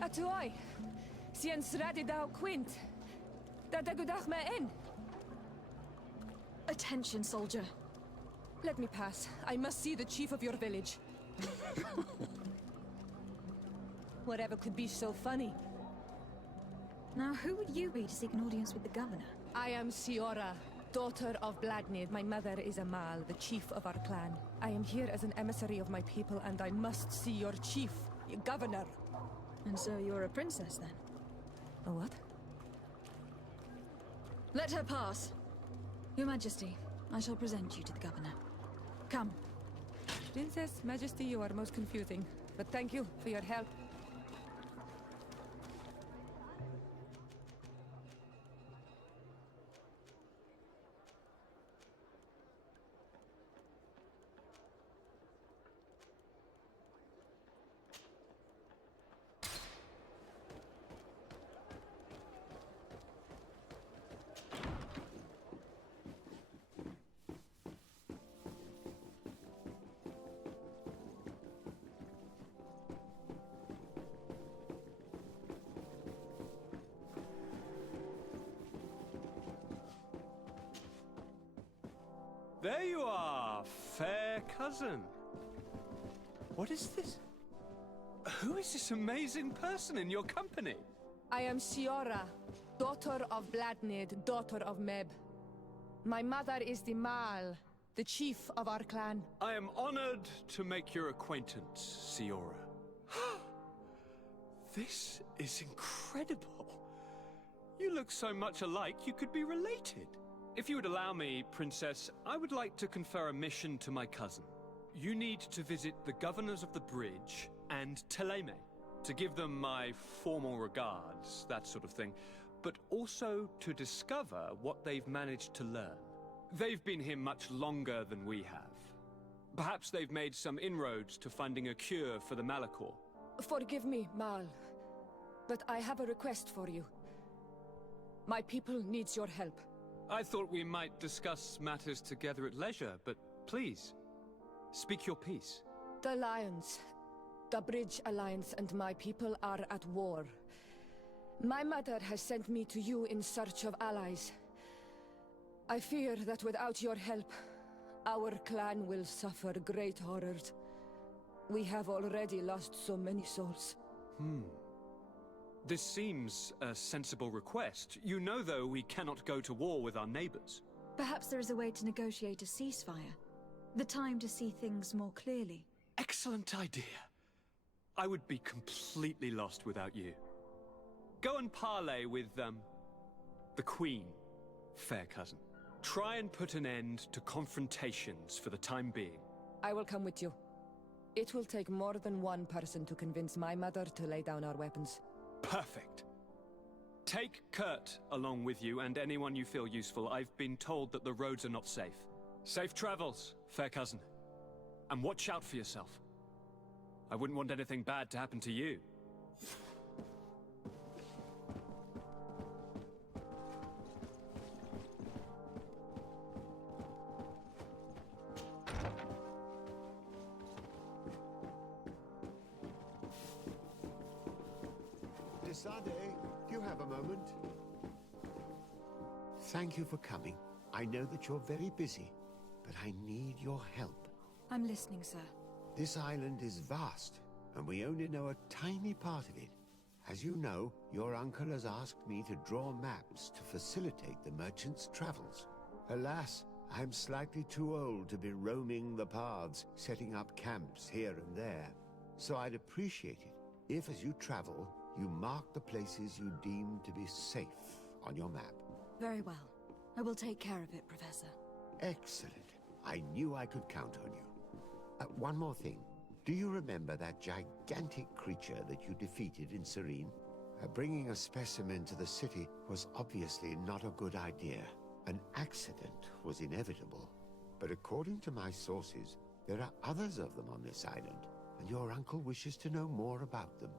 Atuai, sien sradi dau quint. Dadagudach me in. Attention, soldier. Let me pass. I must see the chief of your village. Whatever could be so funny? Now, who would you be to seek an audience with the governor? I am Siora, daughter of Bladnid. My mother is Amal, the chief of our clan. I am here as an emissary of my people, and I must see your chief, your governor. And so you're a princess, then? A what? Let her pass. Your Majesty, I shall present you to the governor. Come. Princess, Majesty, you are most confusing. But thank you for your help. There you are, fair cousin. What is this? Who is this amazing person in your company? I am Siora, daughter of Bladnid, daughter of Meb. My mother is the Mal, the chief of our clan. I am honored to make your acquaintance, Siora. This is incredible. You look so much alike you could be related. If you would allow me, Princess, I would like to confer a mission to my cousin. You need to visit the governors of the bridge and Teleme, to give them my formal regards, that sort of thing, but also to discover what they've managed to learn. They've been here much longer than we have. Perhaps they've made some inroads to finding a cure for the Malachor. Forgive me, Mal, but I have a request for you. My people needs your help. I thought we might discuss matters together at leisure, but please, speak your piece. The Lions, the Bridge Alliance and my people are at war. My mother has sent me to you in search of allies. I fear that without your help, our clan will suffer great horrors. We have already lost so many souls. This seems a sensible request. You know, though, we cannot go to war with our neighbors. Perhaps there is a way to negotiate a ceasefire. The time to see things more clearly. Excellent idea. I would be completely lost without you. Go and parley with, the Queen, fair cousin. Try and put an end to confrontations for the time being. I will come with you. It will take more than one person to convince my mother to lay down our weapons. Perfect. Take Kurt along with you and anyone you feel useful. I've been told that the roads are not safe. Safe travels, fair cousin. And watch out for yourself. I wouldn't want anything bad to happen to you. Desade, do you have a moment? Thank you for coming. I know that you're very busy, but I need your help. I'm listening, sir. This island is vast, and we only know a tiny part of it. As you know, your uncle has asked me to draw maps to facilitate the merchants' travels. Alas, I'm slightly too old to be roaming the paths, setting up camps here and there. So I'd appreciate it if, as you travel, you mark the places you deem to be safe on your map. Very well. I will take care of it, Professor. Excellent. I knew I could count on you. One more thing. Do you remember that gigantic creature that you defeated in Serene? Bringing a specimen to the city was obviously not a good idea. An accident was inevitable. But according to my sources, there are others of them on this island, and your uncle wishes to know more about them.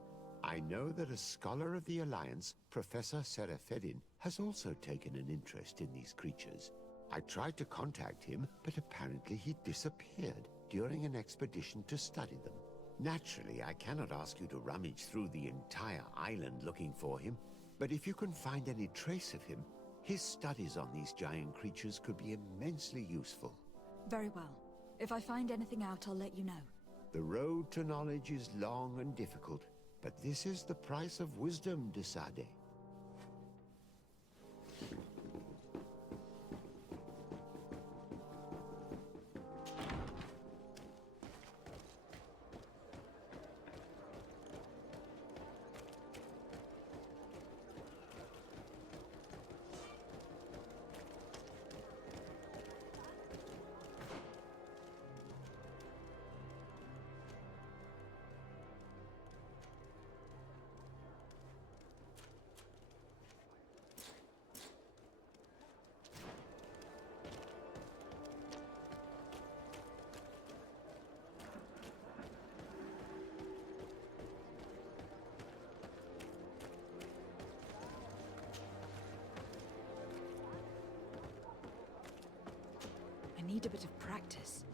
I know that a scholar of the Alliance, Professor Serafedin, has also taken an interest in these creatures. I tried to contact him, but apparently he disappeared during an expedition to study them. Naturally, I cannot ask you to rummage through the entire island looking for him, but if you can find any trace of him, his studies on these giant creatures could be immensely useful. Very well. If I find anything out, I'll let you know. The road to knowledge is long and difficult, but this is the price of wisdom, Desade. I need a bit of practice.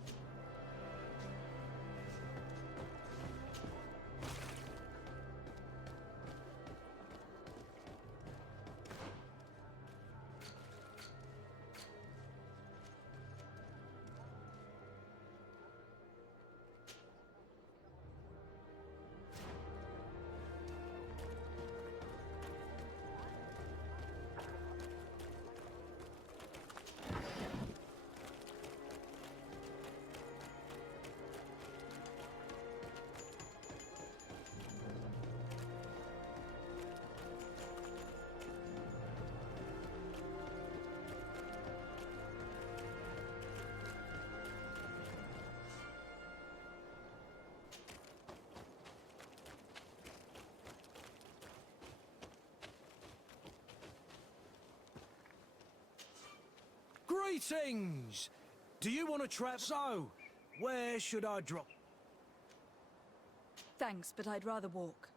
Greetings! Do you want to travel? So, where should I drop? Thanks, but I'd rather walk.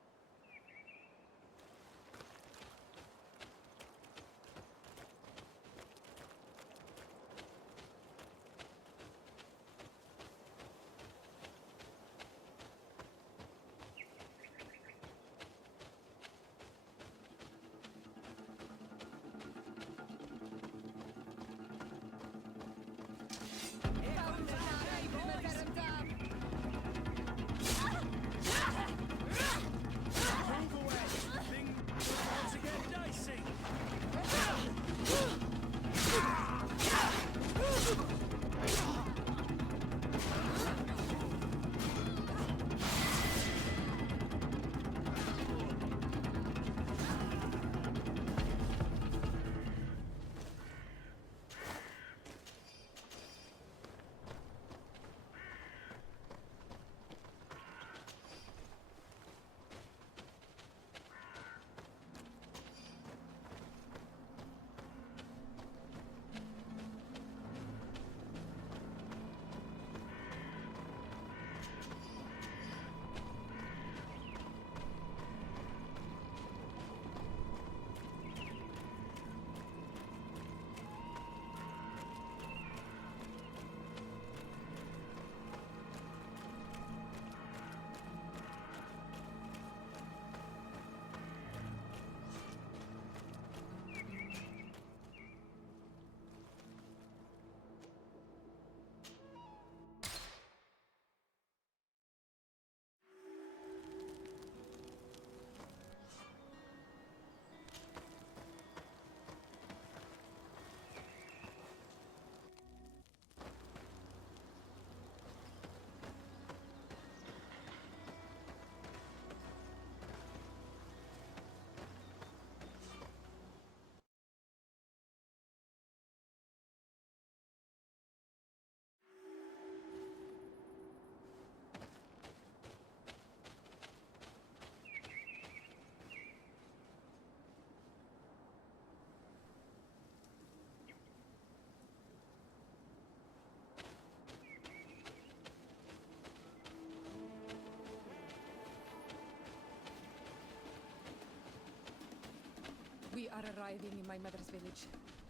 We are arriving in my mother's village.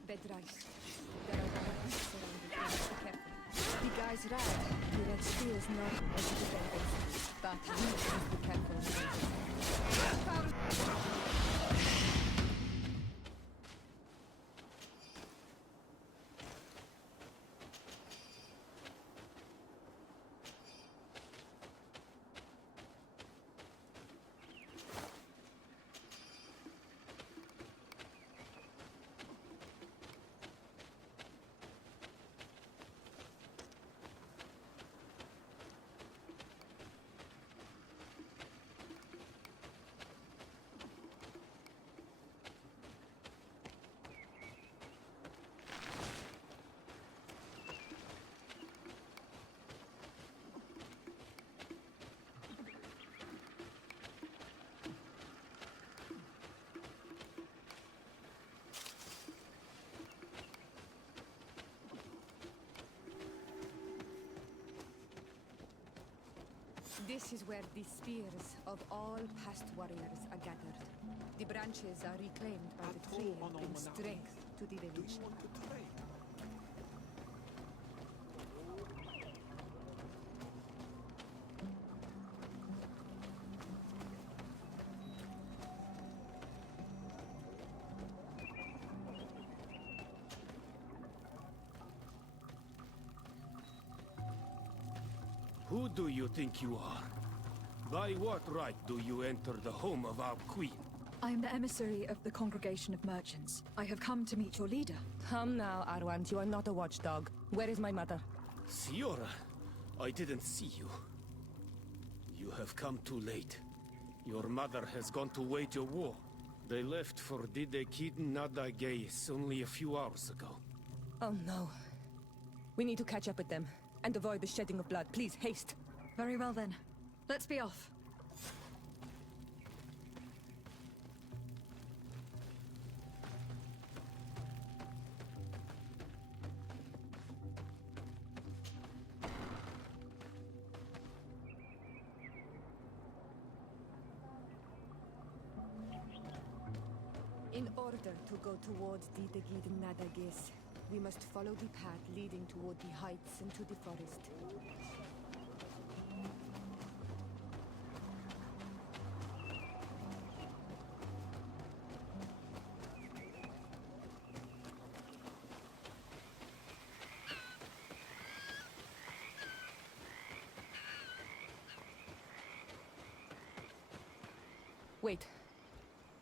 Bed rice. There are guards surrounding us. Be careful. The guy's right. The red spear is not as defended. But you must be careful. This is where the spears of all past warriors are gathered. The branches are reclaimed by the tree and bring strength to the village. Who do you think you are? By what right do you enter the home of our queen? I am the emissary of the Congregation of Merchants. I have come to meet your leader. Come now, Arwand. You are not a watchdog. Where is my mother? Siora, I didn't see you. You have come too late. Your mother has gone to wage a war. They left for Didekid Nadageis only a few hours ago. Oh no. We need to catch up with them. And avoid the shedding of blood. Please, haste. Very well then. Let's be off. order to go towards the Gid Nadagis, we must follow the path leading toward the heights into the forest. Wait.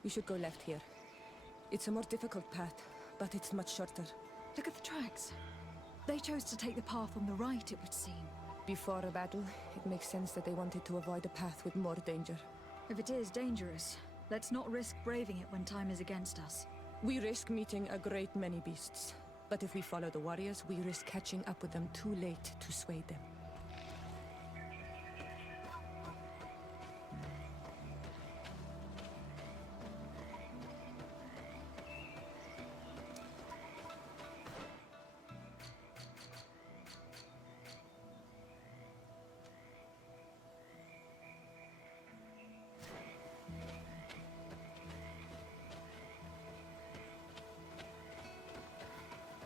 We should go left here. It's a more difficult path, but it's much shorter. Look at the tracks. They chose to take the path on the right, it would seem. Before a battle, it makes sense that they wanted to avoid a path with more danger. If it is dangerous, let's not risk braving it when time is against us. We risk meeting a great many beasts. But if we follow the warriors, we risk catching up with them too late to sway them.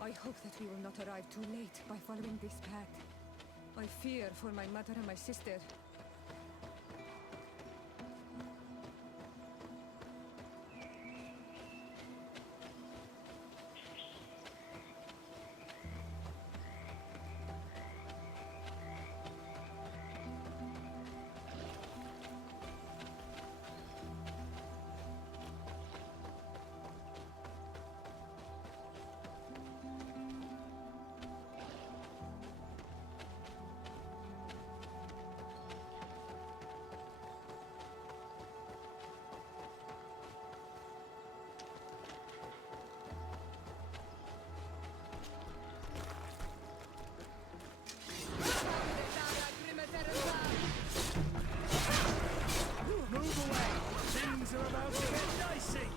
I hope that we will not arrive too late by following this path. I fear for my mother and my sister. Move away! Things are about to get dicey!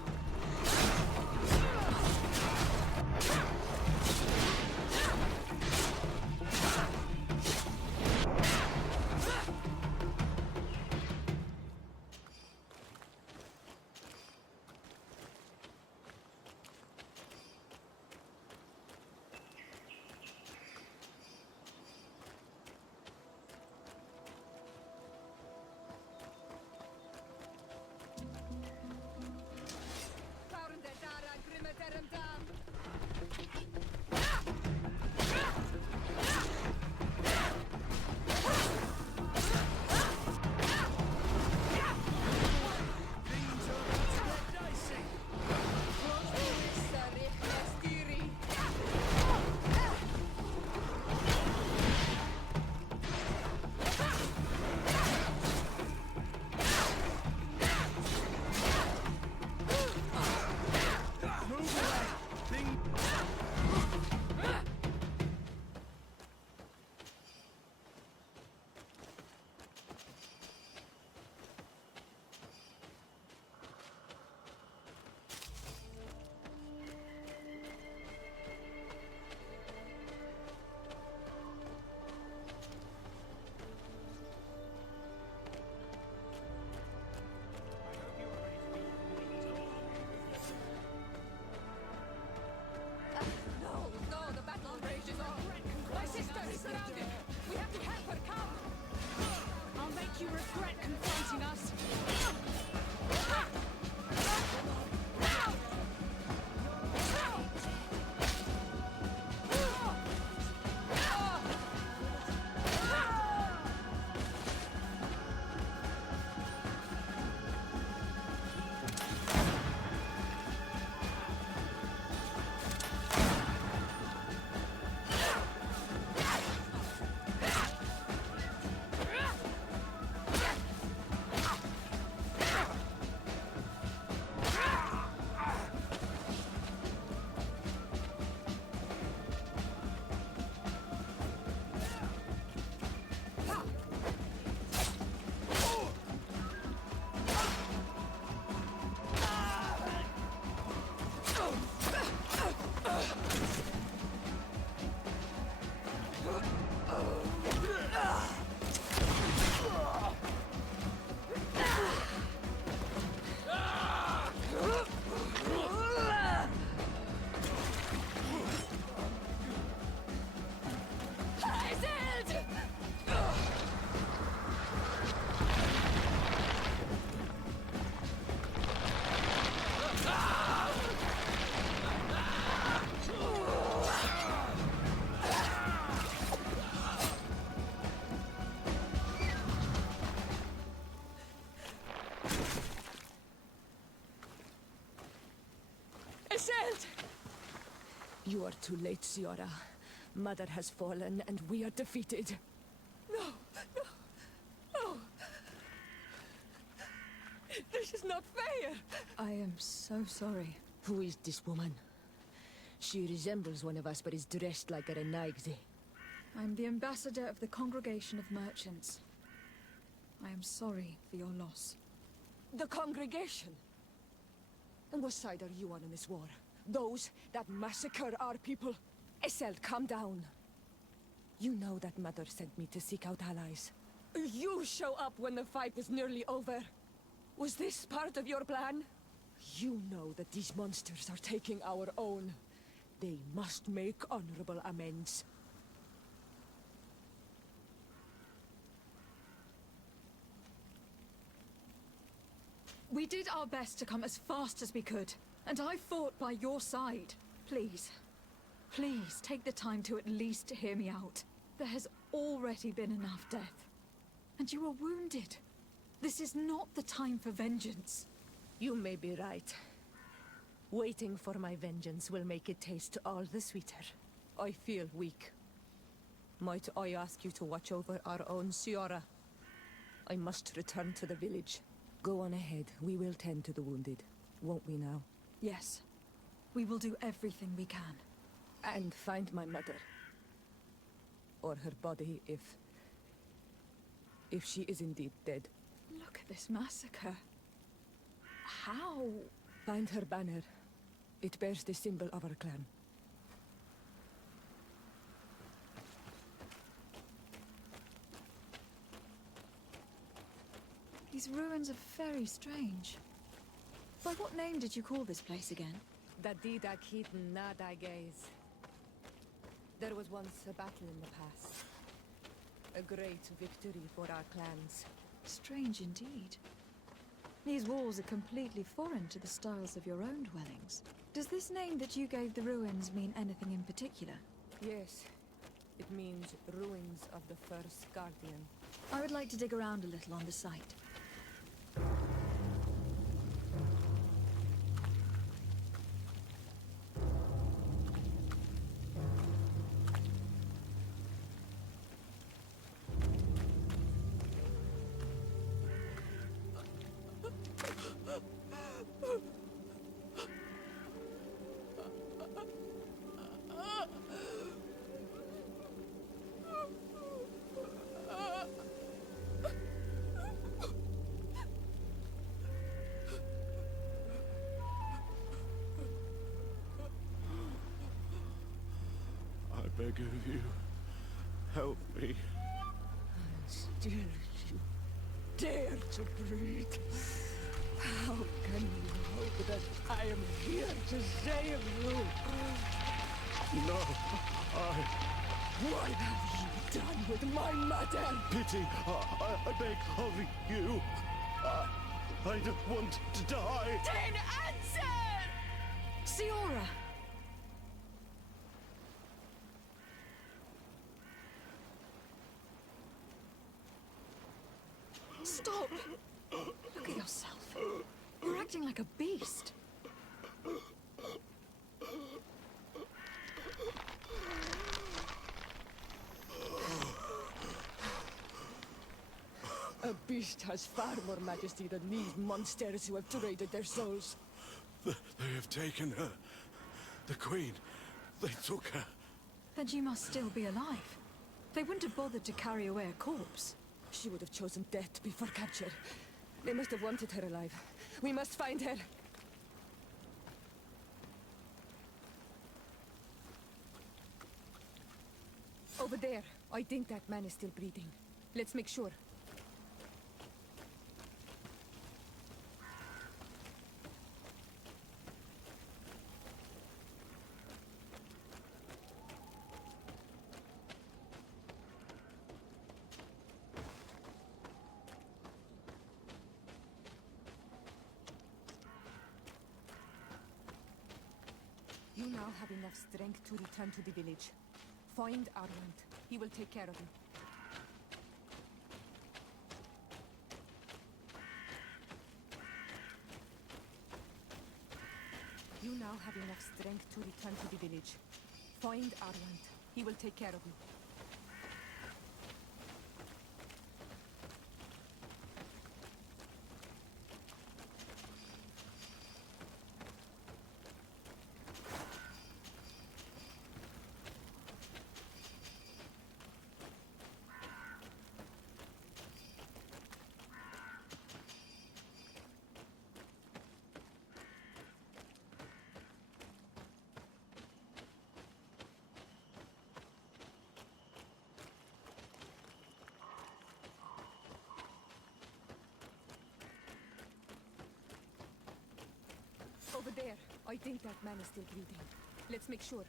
You are too late, Siora. Mother has fallen, and we are defeated. No, no, no! This is not fair! I am so sorry. Who is this woman? She resembles one of us, but is dressed like a Renaigze. I'm the ambassador of the Congregation of Merchants. I am sorry for your loss. The Congregation? And what side are you on in this war? Those that massacre our people? Essel, calm down. You know that Mother sent me to seek out allies. You show up when the fight was nearly over. Was this part of your plan? You know that these monsters are taking our own. They must make honorable amends. We did our best to come as fast as we could, and I fought by your side. Please, please take the time to at least hear me out. There has already been enough death, and you are wounded. This is not the time for vengeance. You may be right. Waiting for my vengeance will make it taste all the sweeter. I feel weak. Might I ask you to watch over our own Siora? I must return to the village. Go on ahead. We will tend to the wounded. Won't we now? Yes. We will do everything we can. And find my mother. Or her body, if she is indeed dead. Look at this massacre. How? Find her banner. It bears the symbol of our clan. These ruins are very strange. By what name did you call this place again? Dadida Keaton Nadagaze. There was once a battle in the past. A great victory for our clans. Strange indeed. These walls are completely foreign to the styles of your own dwellings. Does this name that you gave the ruins mean anything in particular? Yes. It means ruins of the first Guardian. I would like to dig around a little on the site. I beg of you, help me. Still you dare to breathe. How can you hope that I am here to save you? No, What have you done with my mother? Pity, I beg of you. I don't want to die. Then answer! Siora! Stop! Look at yourself. You're acting like a beast. A beast has far more majesty than these monsters who have traded their souls. They have taken her. The Queen. They took her. Then she must still be alive. They wouldn't have bothered to carry away a corpse. She would have chosen death before capture. They must have wanted her alive. We must find her. Over there. I think that man is still breathing. Let's make sure. You now have enough strength to return to the village. Find Armand. He will take care of you. You now have enough strength to return to the village. Find Arwand. He will take care of you. Over there. I think that man is still breathing. Let's make sure.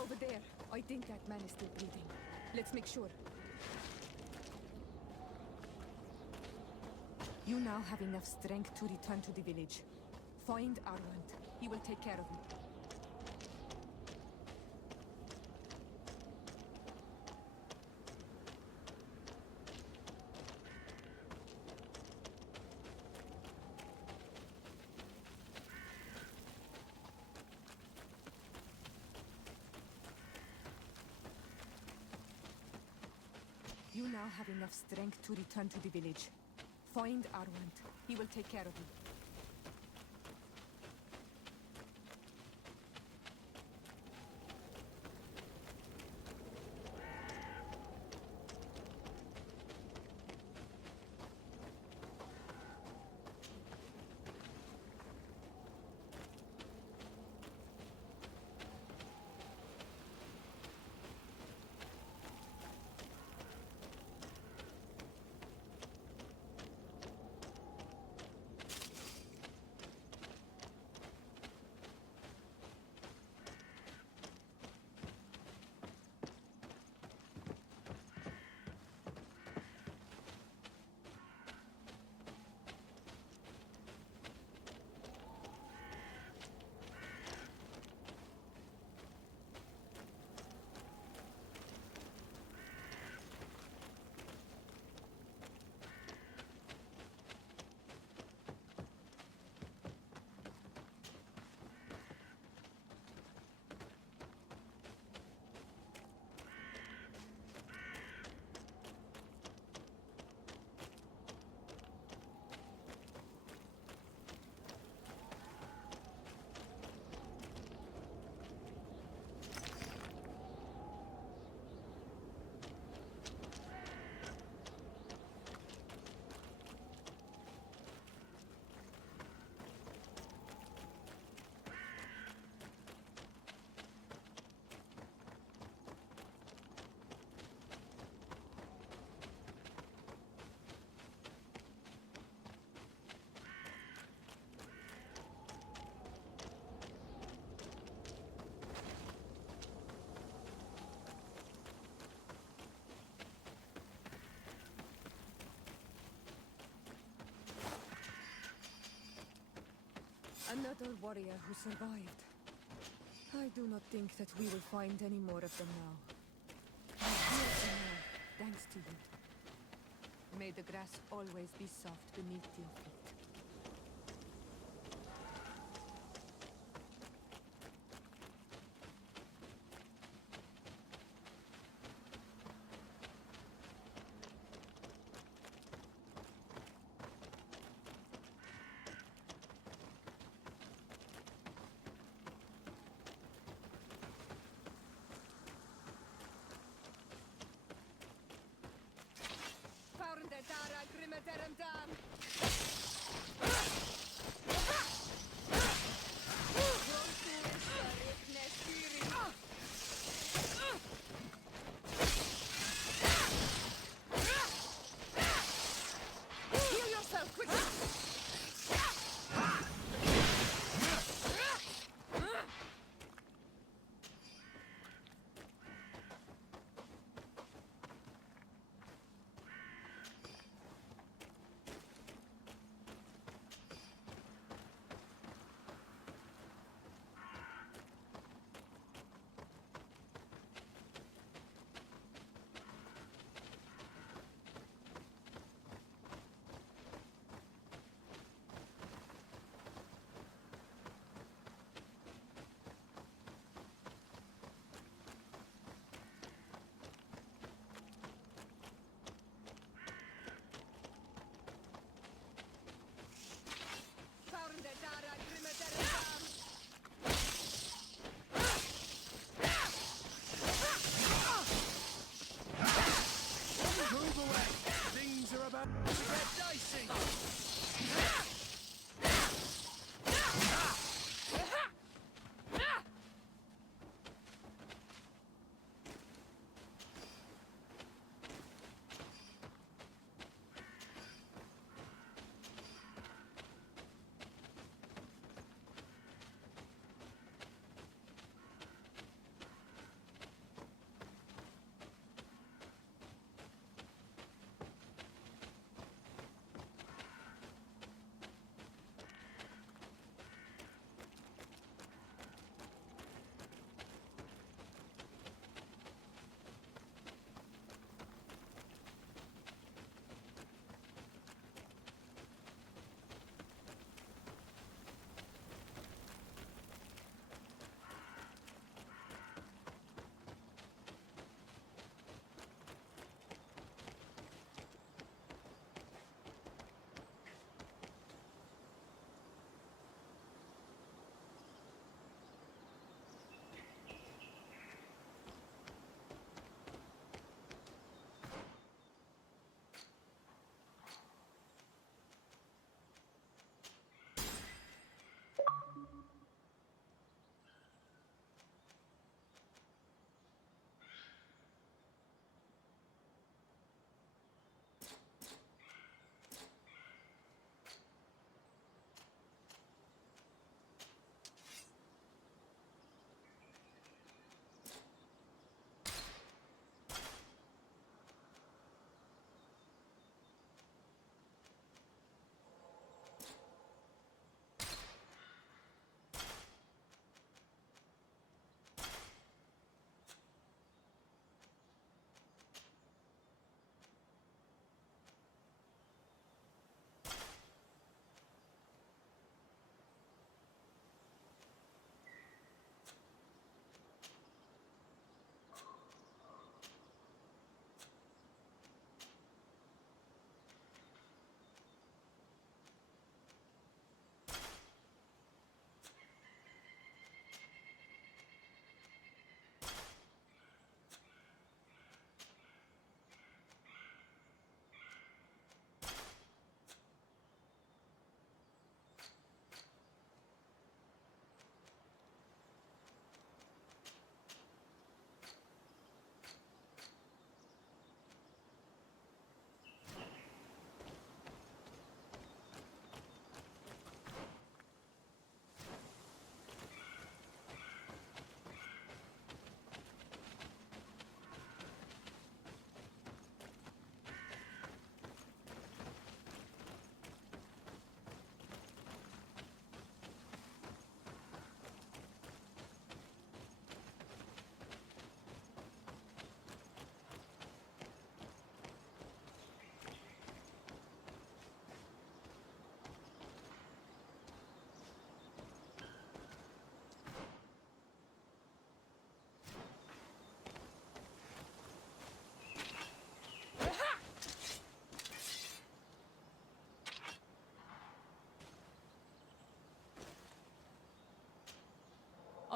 Over there. I think that man is still breathing. Let's make sure. You now have enough strength to return to the village. Find Arwand. He will take care of you. You now have enough strength to return to the village. Find Arwand. He will take care of you. Another warrior who survived. I do not think that we will find any more of them now. But here they are, thanks to you. May the grass always be soft beneath your feet. Heal yourself, quickly! Move away! Things are about to get dicey!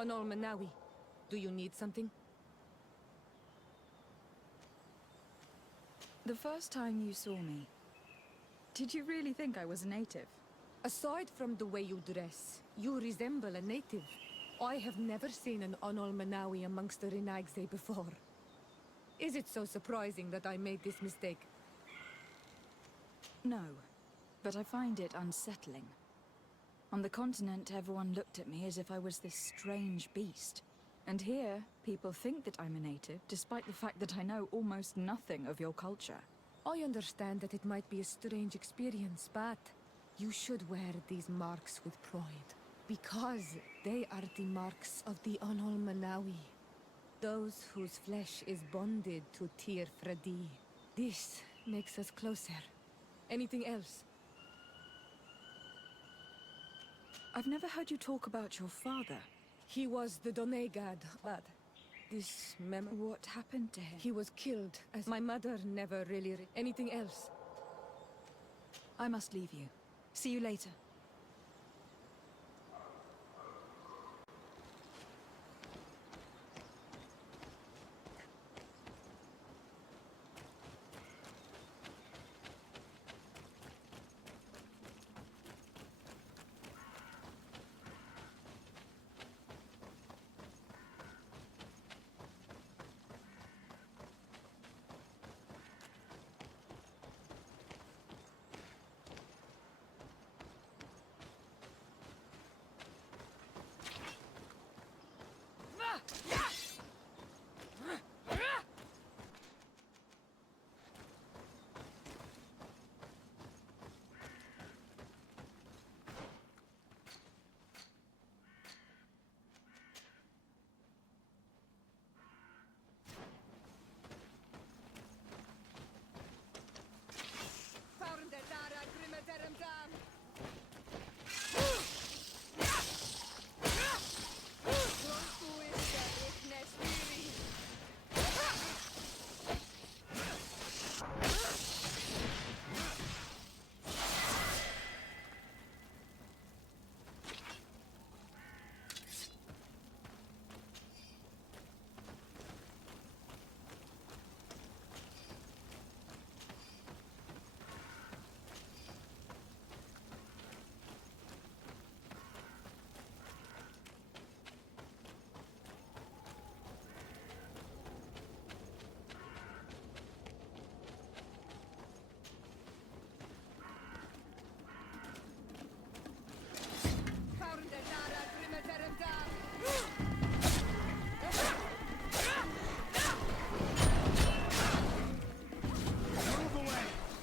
Anol Manawi. Do you need something? The first time you saw me, did you really think I was a native? Aside from the way you dress, you resemble a native. I have never seen an Anol Manawi amongst the Renagse before. Is it so surprising that I made this mistake? No, but I find it unsettling. On the continent, everyone looked at me as if I was this strange beast. And here, people think that I'm a native, despite the fact that I know almost nothing of your culture. I understand that it might be a strange experience, but you should wear these marks with pride. Because they are the marks of the Anol Manawi. Those whose flesh is bonded to Tir Fradi. This makes us closer. Anything else? I've never heard you talk about your father. He was the Donegad, but What happened to him? He was killed, as my mother never really... Anything else? I must leave you. See you later.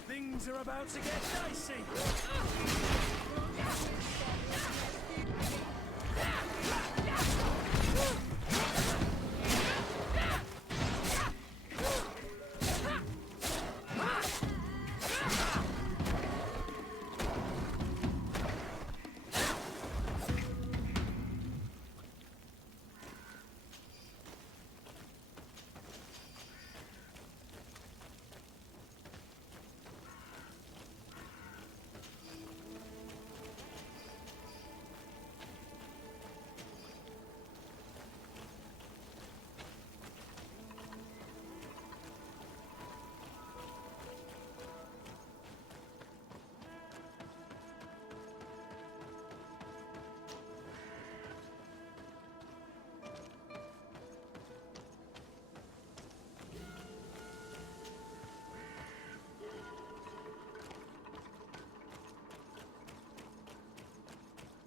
Things are about to get dicey.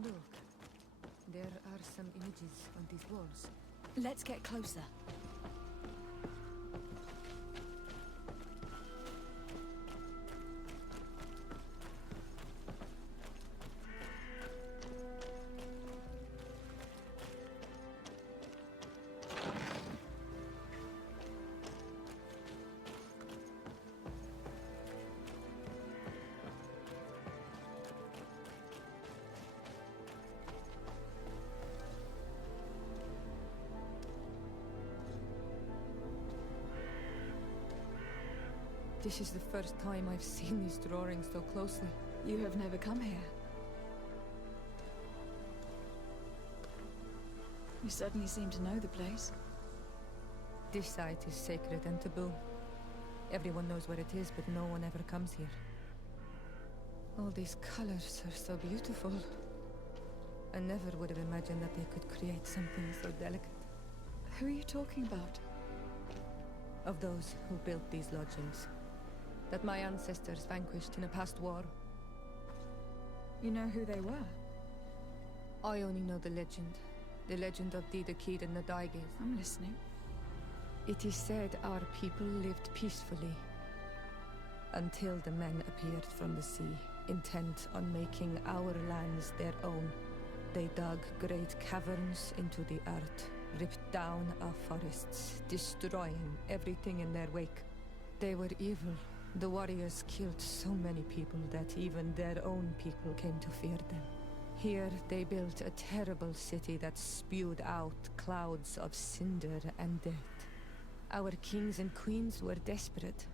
Look, there are some images on these walls. Let's get closer. This is the first time I've seen these drawings so closely. You have never come here. You certainly seem to know the place. This site is sacred and taboo. Everyone knows where it is, but no one ever comes here. All these colors are so beautiful. I never would have imagined that they could create something so delicate. Who are you talking about? Of those who built these lodgings. That my ancestors vanquished in a past war. You know who they were? I only know the legend. The legend of the Kid and the Daiges. I'm listening. It is said our people lived peacefully. Until the men appeared from the sea, intent on making our lands their own. They dug great caverns into the earth, ripped down our forests, destroying everything in their wake. They were evil. The warriors killed so many people that even their own people came to fear them. Here they built a terrible city that spewed out clouds of cinder and death. Our kings and queens were desperate.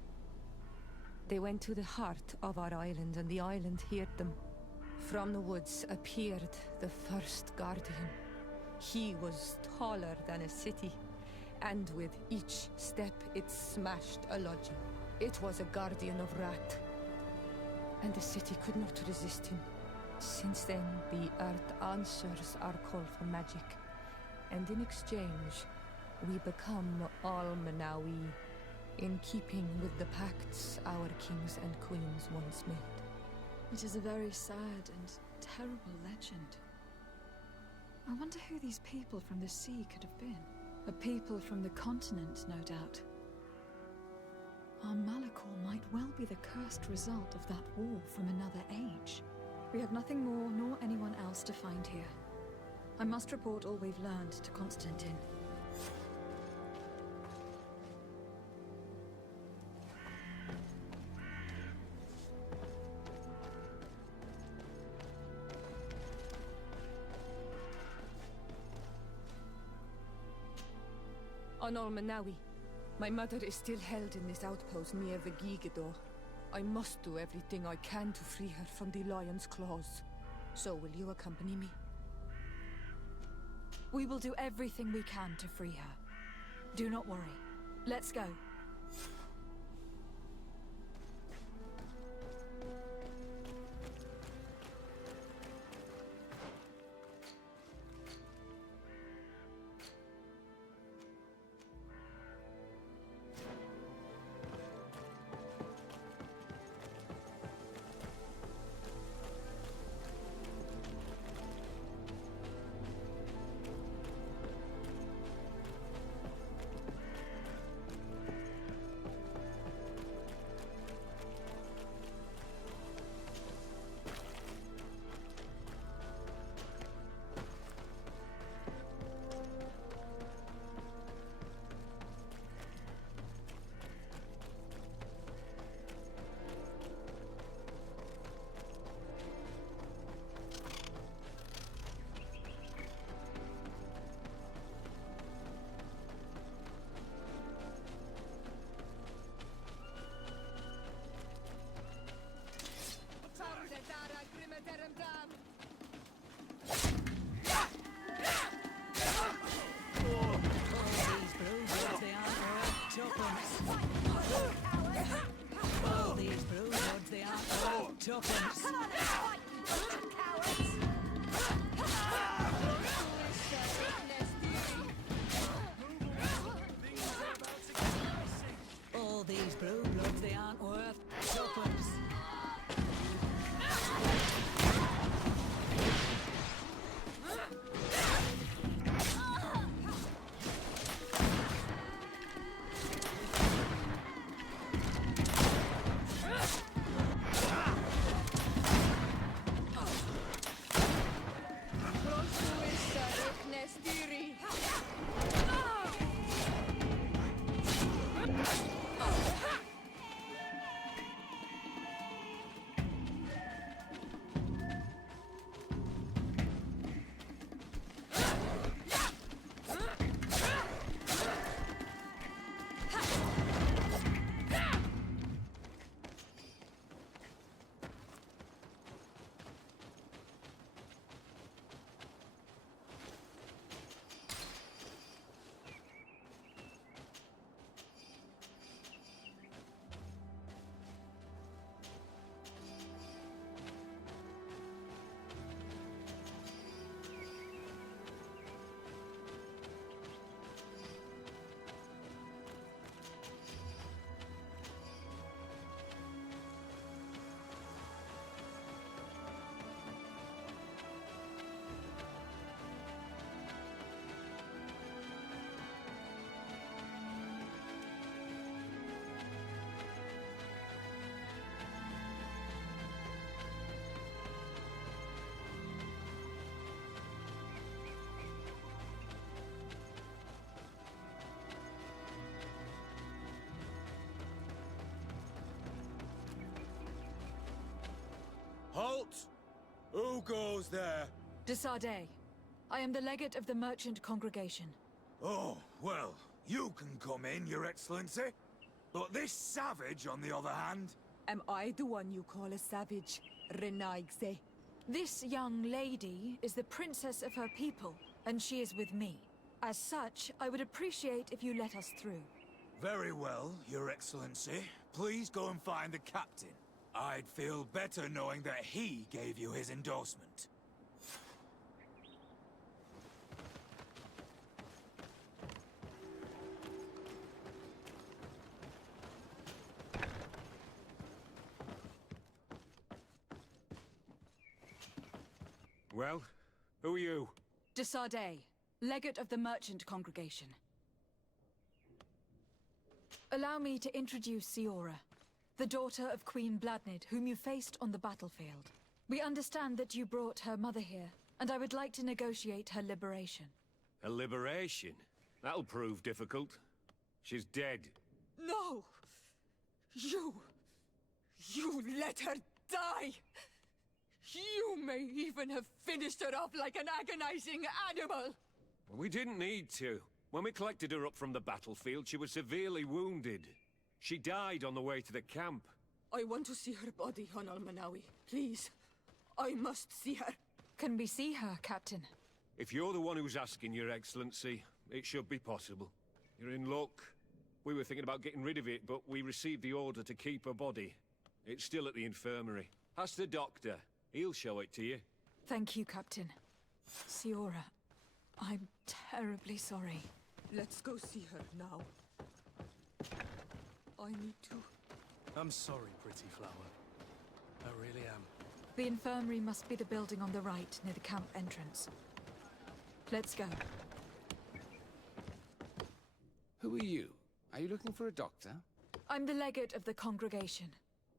They went to the heart of our island, and the island heard them. From the woods appeared the first guardian. He was taller than a city, and with each step it smashed a lodging. It was a guardian of Rat, and the city could not resist him. Since then, the earth answers our call for magic, and in exchange, we become Almanawi, in keeping with the pacts our kings and queens once made. It is a very sad and terrible legend. I wonder who these people from the sea could have been. A people from the continent, no doubt. Our Malachor might well be the cursed result of that war from another age. We have nothing more nor anyone else to find here. I must report all we've learned to Constantine. On Almanawi, my mother is still held in this outpost near the Gigador. I must do everything I can to free her from the lion's claws. So will you accompany me? We will do everything we can to free her. Do not worry. Let's go. All these blue bloods, they aren't worth tuppence. Who goes there? De Sardet. I am the legate of the merchant congregation. Oh, well, you can come in, Your Excellency. But this savage, on the other hand... Am I the one you call a savage, Renaigse? This young lady is the princess of her people, and she is with me. As such, I would appreciate if you let us through. Very well, Your Excellency. Please go and find the captain. I'd feel better knowing that he gave you his endorsement. Well, who are you? De Sardet, legate of the merchant congregation. Allow me to introduce Siora, the daughter of Queen Bladnid, whom you faced on the battlefield. We understand that you brought her mother here, and I would like to negotiate her liberation. A liberation? That'll prove difficult. She's dead. No! You let her die! You may even have finished her off like an agonizing animal! Well, we didn't need to. When we collected her up from the battlefield, she was severely wounded. She died on the way to the camp. I want to see her body on Almanawi. Please. I must see her. Can we see her, Captain? If you're the one who's asking, Your Excellency, it should be possible. You're in luck. We were thinking about getting rid of it, but we received the order to keep her body. It's still at the infirmary. Ask the doctor. He'll show it to you. Thank you, Captain. Siora, I'm terribly sorry. Let's go see her now. I need to... I'm sorry, pretty flower. I really am. The infirmary must be the building on the right, near the camp entrance. Let's go. Who are you? Are you looking for a doctor? I'm the legate of the congregation,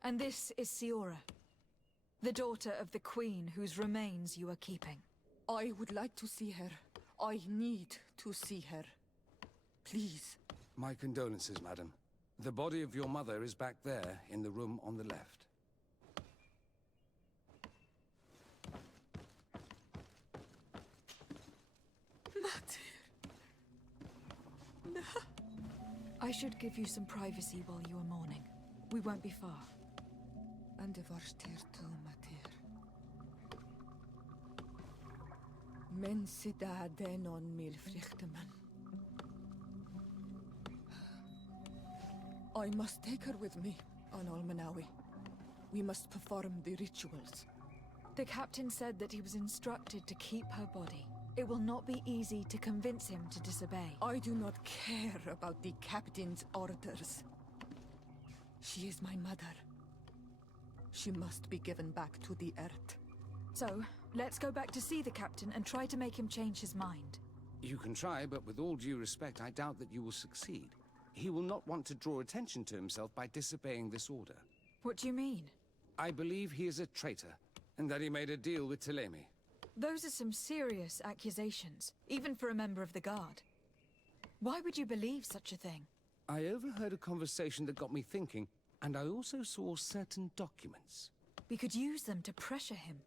and this is Siora, the daughter of the queen whose remains you are keeping. I would like to see her. I need to see her. Please. My condolences, madam. The body of your mother is back there, in the room on the left. Mater. I should give you some privacy while you are mourning. We won't be far. And varster tu, Mater. Men sida denon mil frichteman. I must take her with me on Almanawi. We must perform the rituals. The captain said that he was instructed to keep her body. It will not be easy to convince him to disobey. I do not care about the captain's orders. She is my mother. She must be given back to the earth. So, let's go back to see the captain and try to make him change his mind. You can try, but with all due respect, I doubt that you will succeed. He will not want to draw attention to himself by disobeying this order. What do you mean? I believe he is a traitor, and that he made a deal with Ptolemy. Those are some serious accusations, even for a member of the Guard. Why would you believe such a thing? I overheard a conversation that got me thinking, and I also saw certain documents. We could use them to pressure him.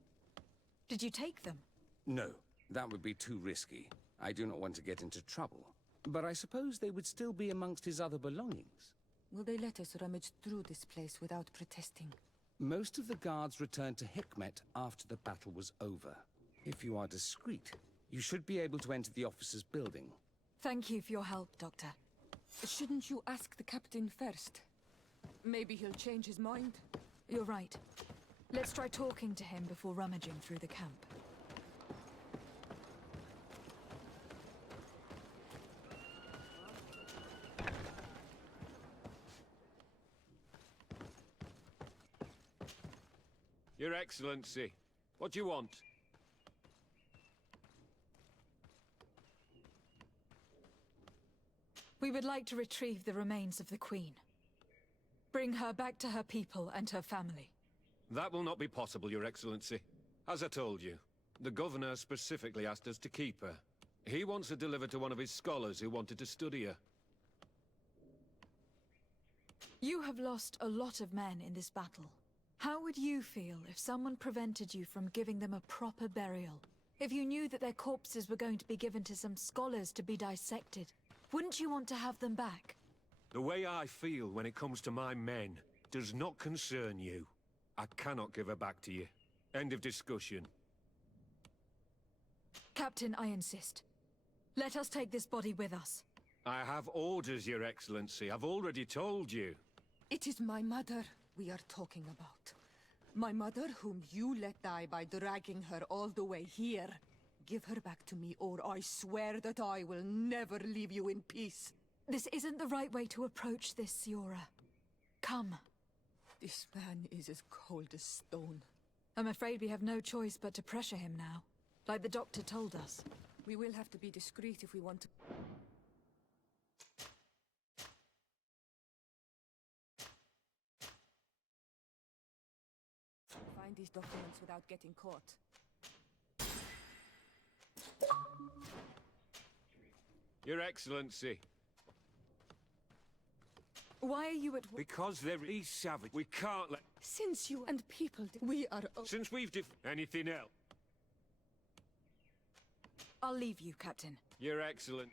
Did you take them? No, that would be too risky. I do not want to get into trouble. But I suppose they would still be amongst his other belongings. Will they let us rummage through this place without protesting? Most of the guards returned to Hikmet after the battle was over. If you are discreet, you should be able to enter the officer's building. Thank you for your help, Doctor. Shouldn't you ask the captain first? Maybe he'll change his mind. You're right. Let's try talking to him before rummaging through the camp. Your Excellency, what do you want? We would like to retrieve the remains of the Queen. Bring her back to her people and her family. That will not be possible, Your Excellency. As I told you, the Governor specifically asked us to keep her. He wants her delivered to one of his scholars who wanted to study her. You have lost a lot of men in this battle. How would you feel if someone prevented you from giving them a proper burial? If you knew that their corpses were going to be given to some scholars to be dissected, wouldn't you want to have them back? The way I feel when it comes to my men does not concern you. I cannot give her back to you. End of discussion. Captain, I insist. Let us take this body with us. I have orders, Your Excellency. I've already told you. It is my mother we are talking about. My mother whom you let die by dragging her all the way here. Give her back to me, or I swear that I will never leave you in peace. This isn't the right way to approach this, Siora. Come. This man is as cold as stone. I'm afraid we have no choice but to pressure him now, like the doctor told us. We will have to be discreet if we want to... find these documents without getting caught. Your Excellency. Why are you at... Because they're these savage. We can't let... Since you and people... We are... Since we've anything else. I'll leave you, Captain. Your Excellent.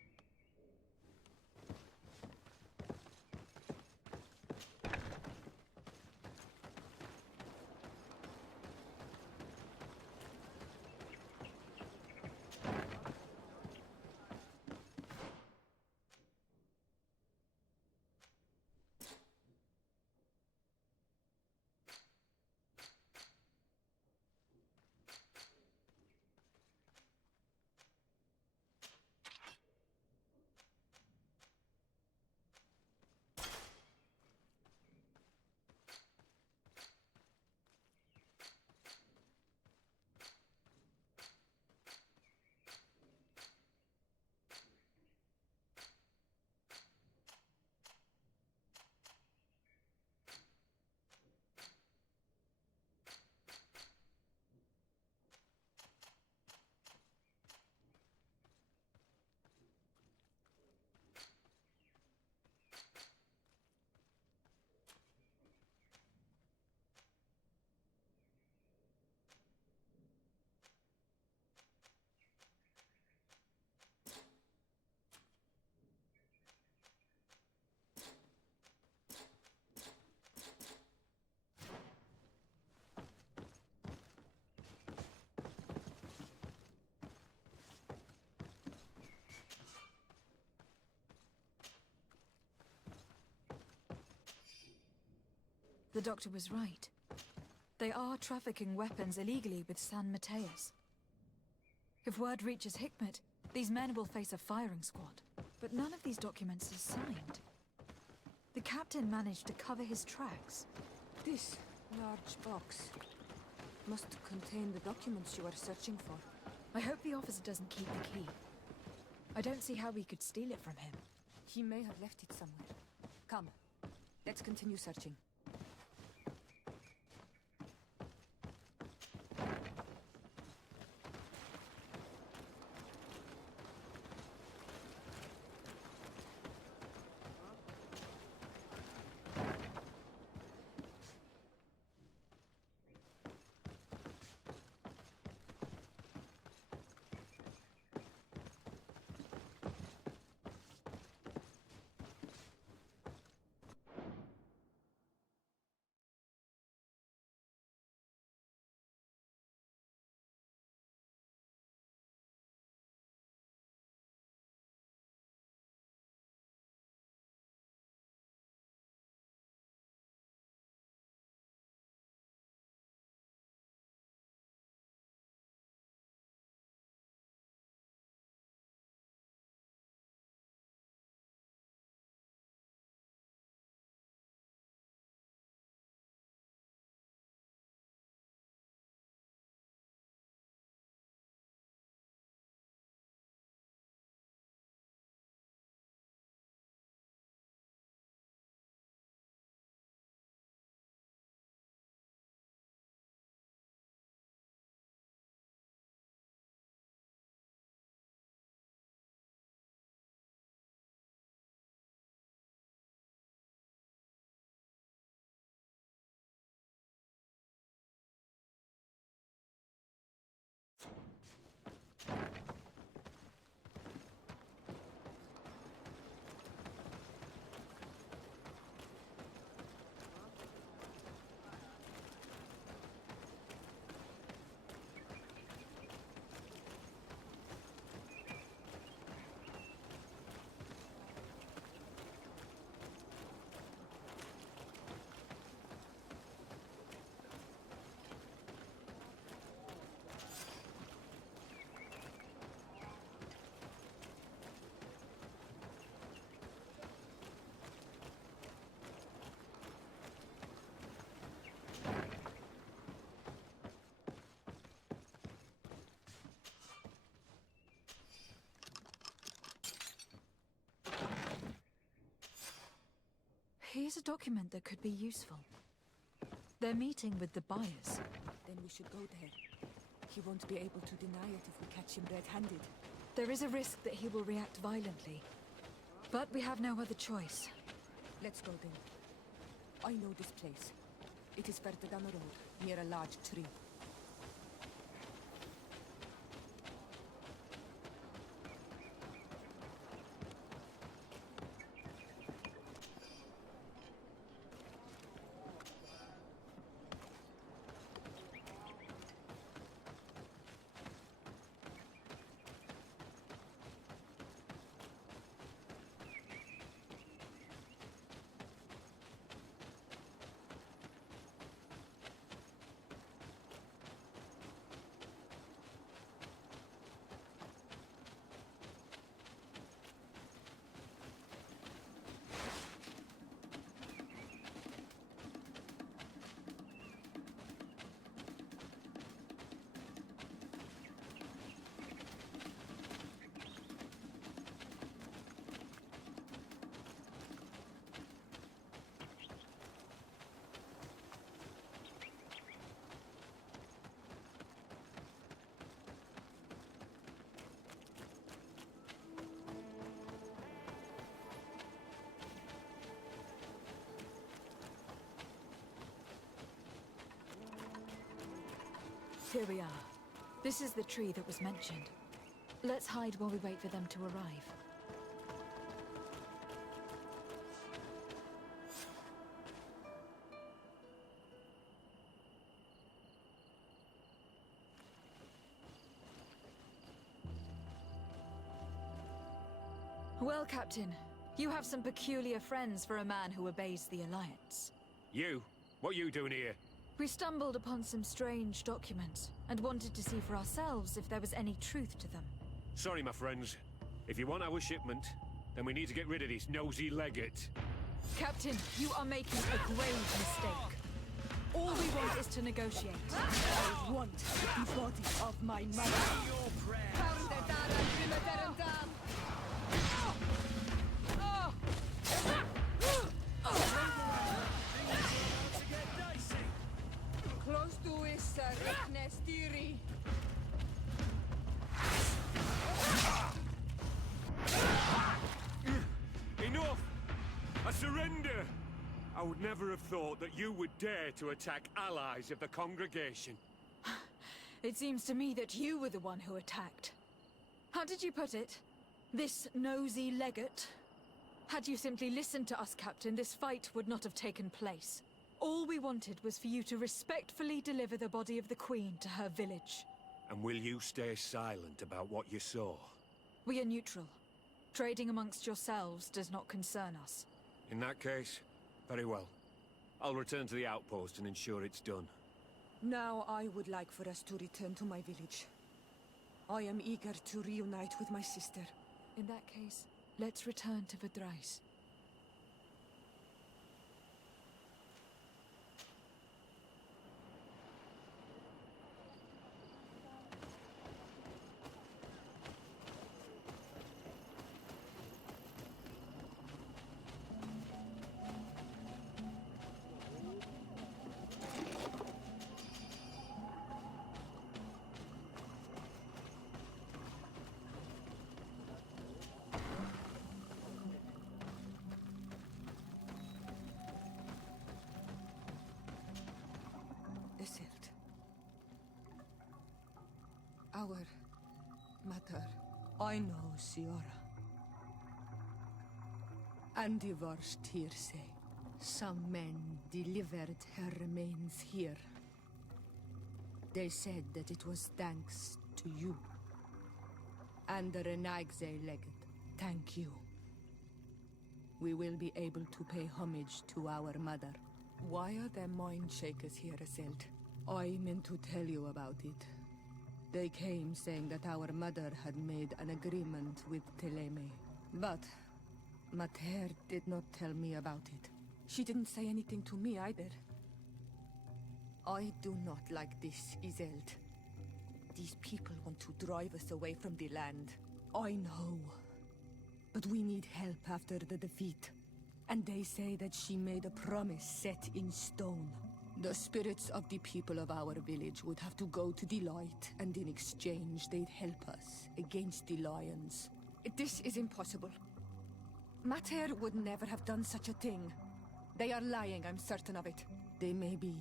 The doctor was right. They are trafficking weapons illegally with San Mateus. If word reaches Hikmet, these men will face a firing squad. But none of these documents is signed. The captain managed to cover his tracks. This large box must contain the documents you are searching for. I hope the officer doesn't keep the key. I don't see how we could steal it from him. He may have left it somewhere. Come, let's continue searching. Here's a document that could be useful. They're meeting with the buyers. Then we should go there. He won't be able to deny it if we catch him red-handed. There is a risk that he will react violently. But we have no other choice. Let's go then. I know this place. It is further down the road, near a large tree. Here we are. This is the tree that was mentioned. Let's hide while we wait for them to arrive. Well, Captain, you have some peculiar friends for a man who obeys the Alliance. You? What are you doing here? We stumbled upon some strange documents, and wanted to see for ourselves if there was any truth to them. Sorry, my friends. If you want our shipment, then we need to get rid of this nosy legate. Captain, you are making a grave mistake. All we want is to negotiate. I want the body of my mother. Close to is Nestiri. Enough! I surrender! I would never have thought that you would dare to attack allies of the congregation. It seems to me that you were the one who attacked. How did you put it? This nosy legate? Had you simply listened to us, Captain, this fight would not have taken place. All we wanted was for you to respectfully deliver the body of the Queen to her village. And will you stay silent about what you saw? We are neutral. Trading amongst yourselves does not concern us. In that case, very well. I'll return to the outpost and ensure it's done. Now I would like for us to return to my village. I am eager to reunite with my sister. In that case, let's return to Verdrais. Our mother, I know, Siora. And divorced here say, some men delivered her remains here. They said that it was thanks to you. And the Renagze legate, thank you. We will be able to pay homage to our mother. Why are there mind shakers here, Aselt? I meant to tell you about it. They came saying that our mother had made an agreement with Teleme. But Mater did not tell me about it. She didn't say anything to me either. I do not like this, Iselt. These people want to drive us away from the land. I know. But we need help after the defeat. And they say that she made a promise set in stone. The spirits of the people of our village would have to go to the light, and in exchange they'd help us against the lions. This is impossible. Mater would never have done such a thing. They are lying, I'm certain of it. They may be.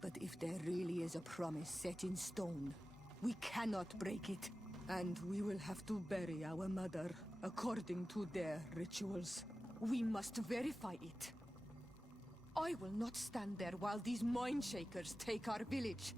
But if there really is a promise set in stone, we cannot break it. And we will have to bury our mother according to their rituals. We must verify it. I will not stand there while these mind shakers take our village.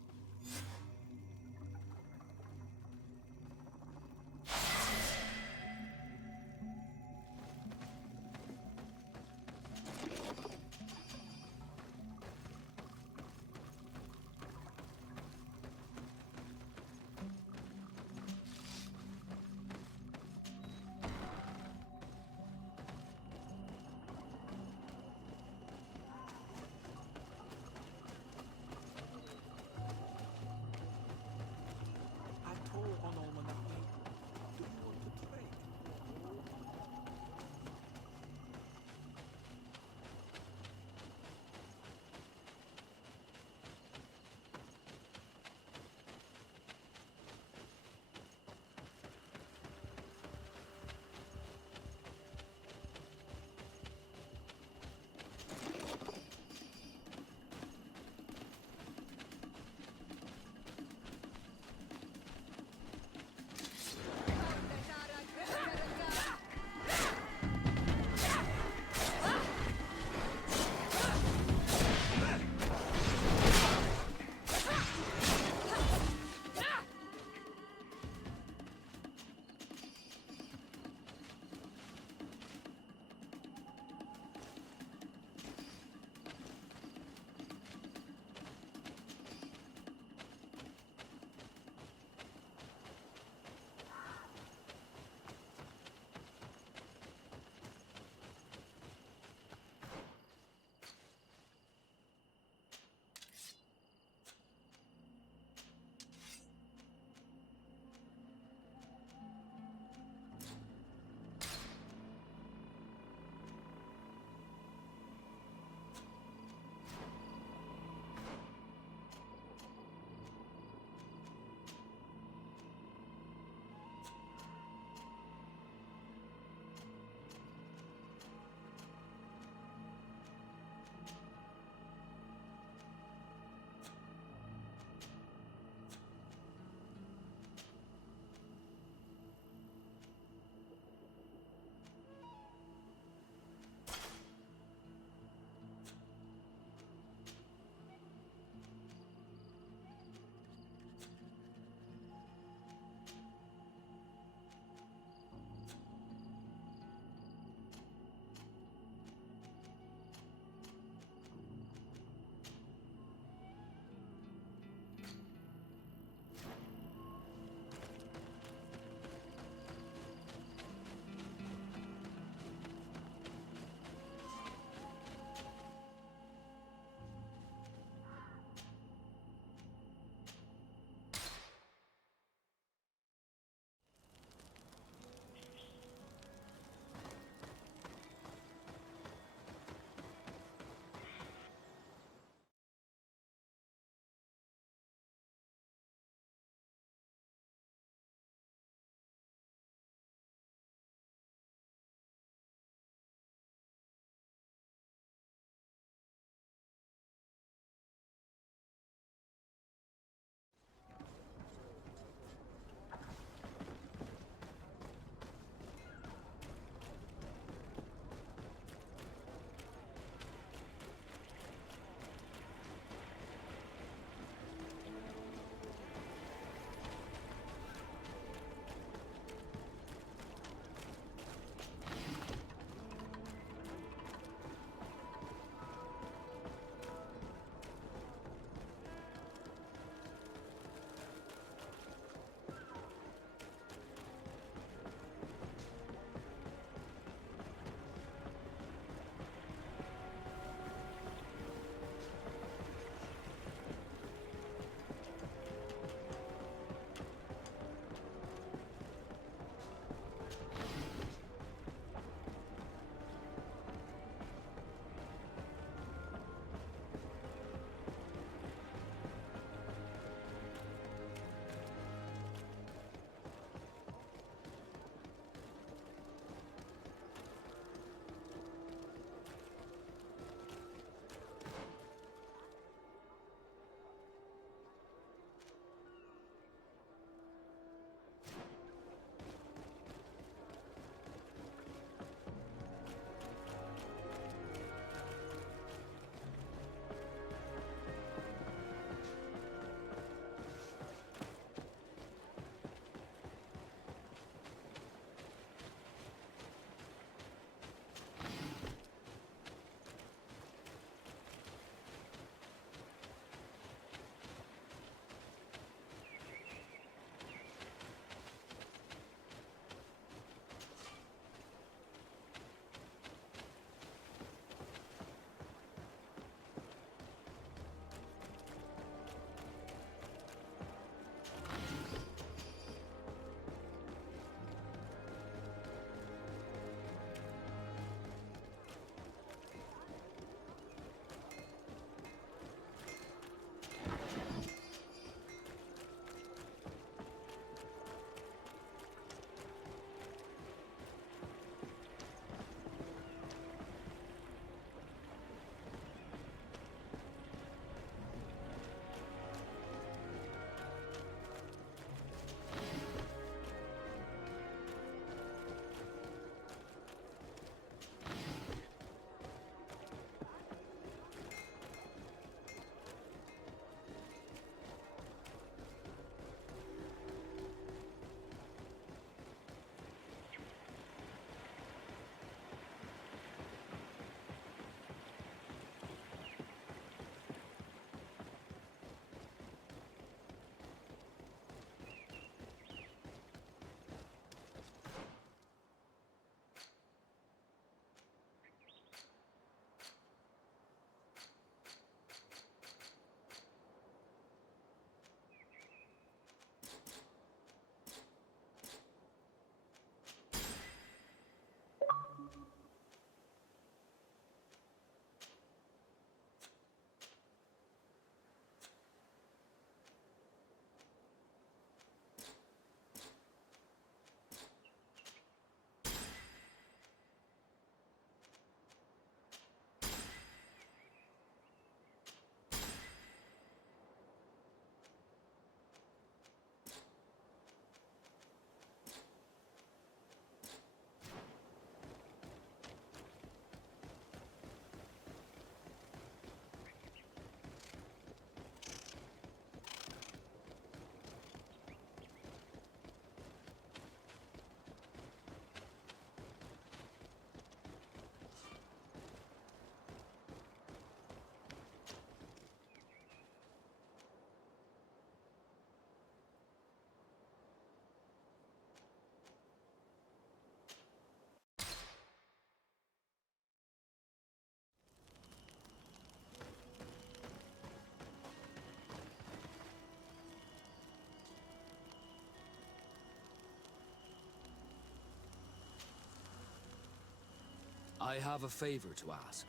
I have a favor to ask.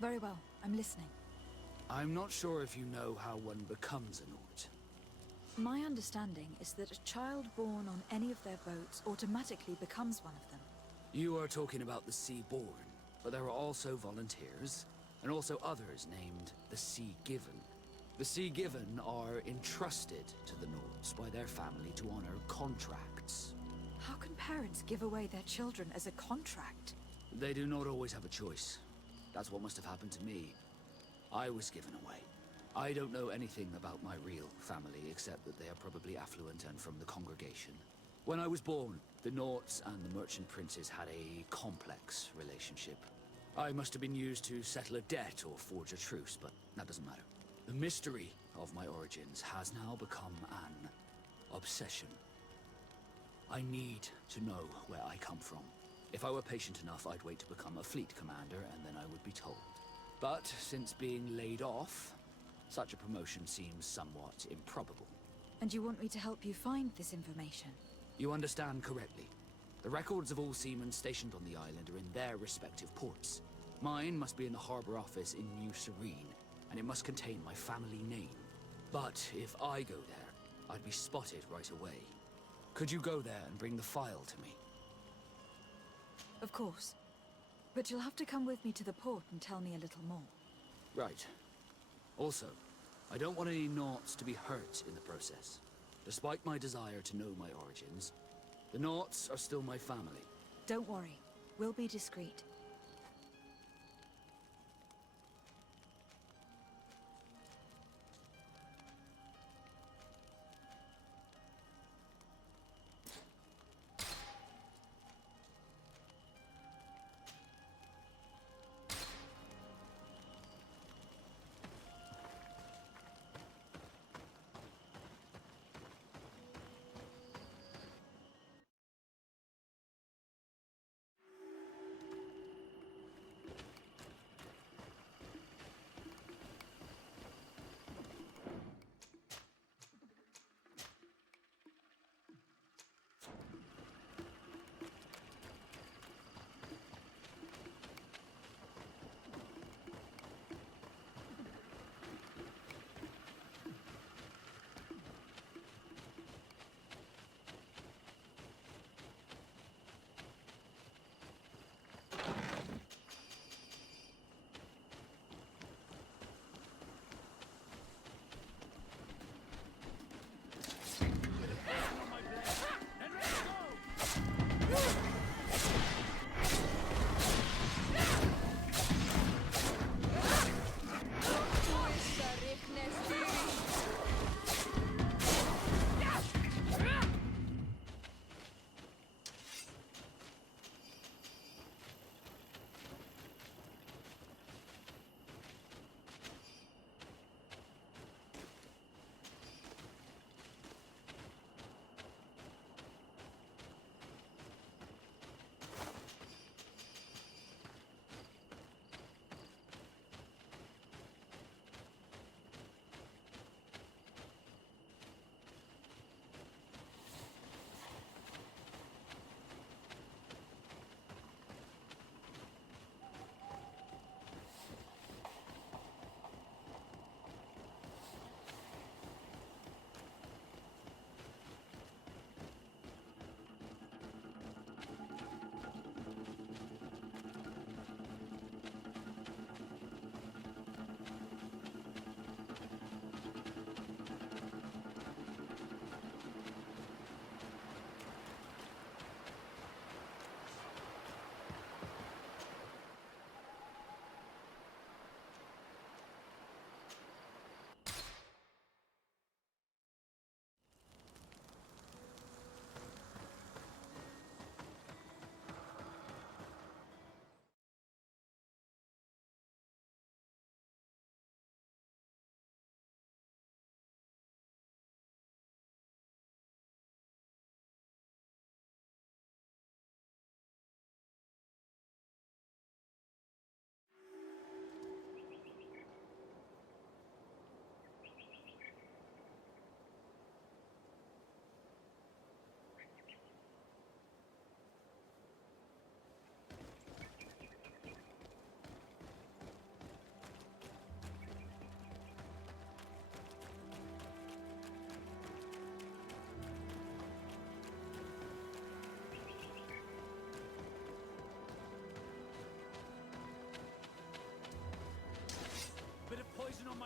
Very well, I'm listening. I'm not sure if you know how one becomes a Nort. My understanding is that a child born on any of their boats automatically becomes one of them. You are talking about the Sea-born, but there are also volunteers, and also others named the Sea-given. The Sea-given are entrusted to the Nords by their family to honor contracts. How can parents give away their children as a contract? They do not always have a choice. That's what must have happened to me. I was given away. I don't know anything about my real family, except that they are probably affluent and from the congregation. When I was born, the Norts and the merchant princes had a complex relationship. I must have been used to settle a debt or forge a truce, but that doesn't matter. The mystery of my origins has now become an obsession. I need to know where I come from. If I were patient enough, I'd wait to become a fleet commander, and then I would be told. But since being laid off, such a promotion seems somewhat improbable. And you want me to help you find this information? You understand correctly. The records of all seamen stationed on the island are in their respective ports. Mine must be in the harbor office in New Serene, and it must contain my family name. But if I go there, I'd be spotted right away. Could you go there and bring the file to me? Of course. But you'll have to come with me to the port and tell me a little more. Right. Also, I don't want any Norts to be hurt in the process. Despite my desire to know my origins, the Norts are still my family. Don't worry. We'll be discreet.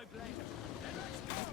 my blade. Then let's go!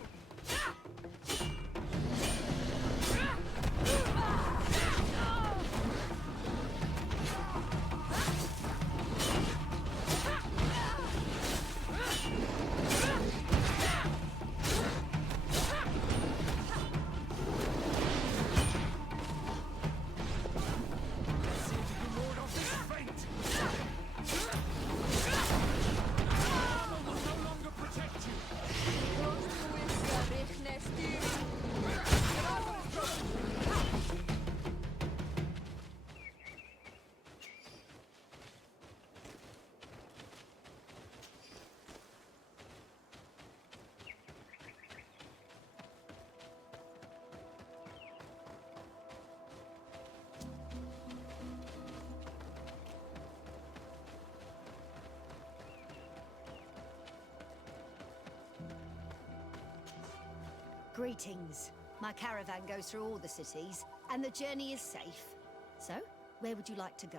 Greetings. My caravan goes through all the cities, and the journey is safe. So, where would you like to go?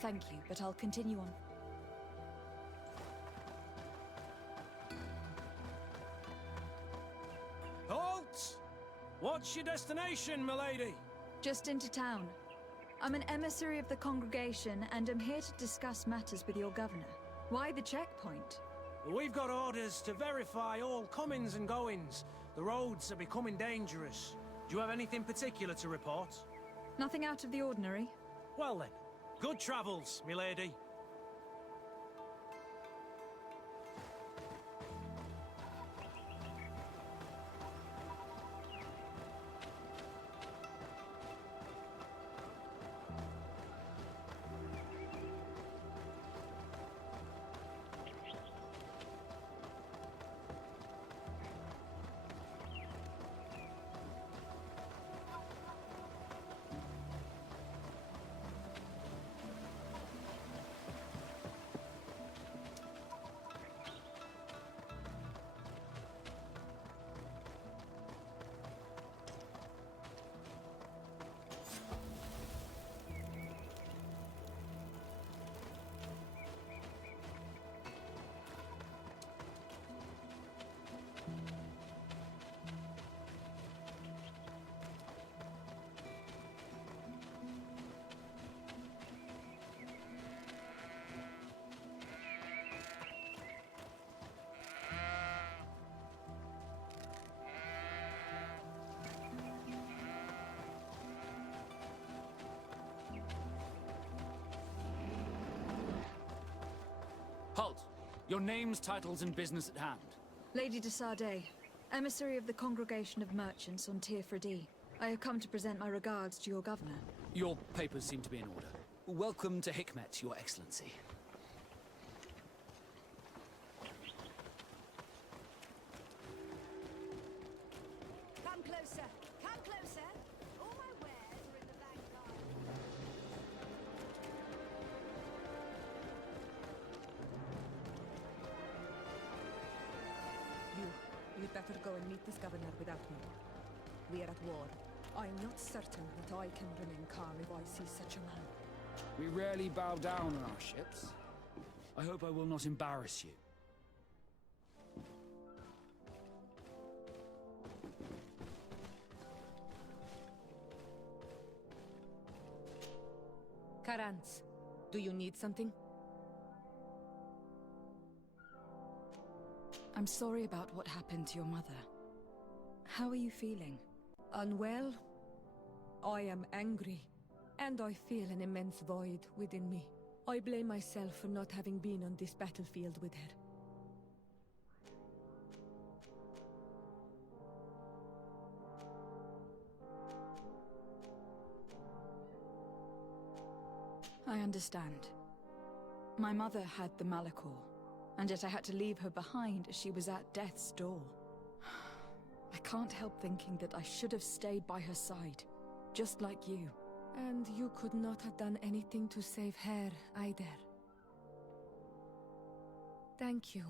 Thank you, but I'll continue on. Halt! What's your destination, milady? Just into town. I'm an emissary of the congregation, and I'm here to discuss matters with your governor. Why the checkpoint? We've got orders to verify all comings and goings. The roads are becoming dangerous. Do you have anything particular to report? Nothing out of the ordinary. Well then, good travels, milady. Halt! Your names, titles, and business at hand. Lady de Sardet, emissary of the Congregation of Merchants on Tier Fredy. I have come to present my regards to your governor. Your papers seem to be in order. Welcome to Hikmet, Your Excellency. Come closer! Come closer! All my wares are in the vanguard. You'd better go and meet this governor without me. We are at war. I'm not certain that I can remain calm if I see such a man. We rarely bow down on our ships. I hope I will not embarrass you. Karans, do you need something? I'm sorry about what happened to your mother. How are you feeling? Unwell? I am angry, and I feel an immense void within me. I blame myself for not having been on this battlefield with her. I understand. My mother had the Malachor, and yet I had to leave her behind as she was at death's door. I can't help thinking that I should have stayed by her side, just like you. And you could not have done anything to save her, either. Thank you,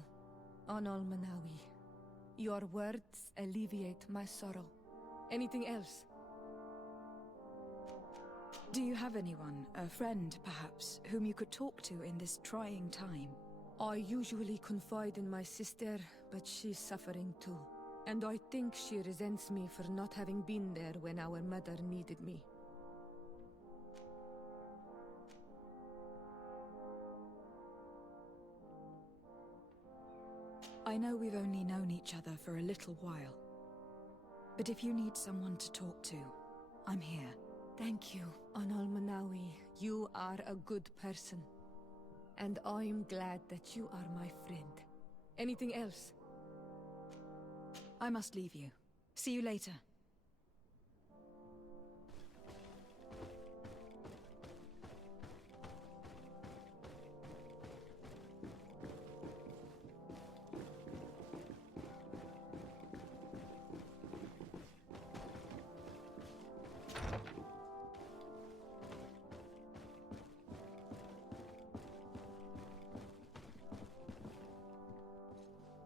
Onol Manawi. Your words alleviate my sorrow. Anything else? Do you have anyone, a friend perhaps, whom you could talk to in this trying time? I usually confide in my sister, but she's suffering too. And I think she resents me for not having been there when our mother needed me. I know we've only known each other for a little while. But if you need someone to talk to, I'm here. Thank you, Anal Manawi. You are a good person. And I'm glad that you are my friend. Anything else? I must leave you. See you later.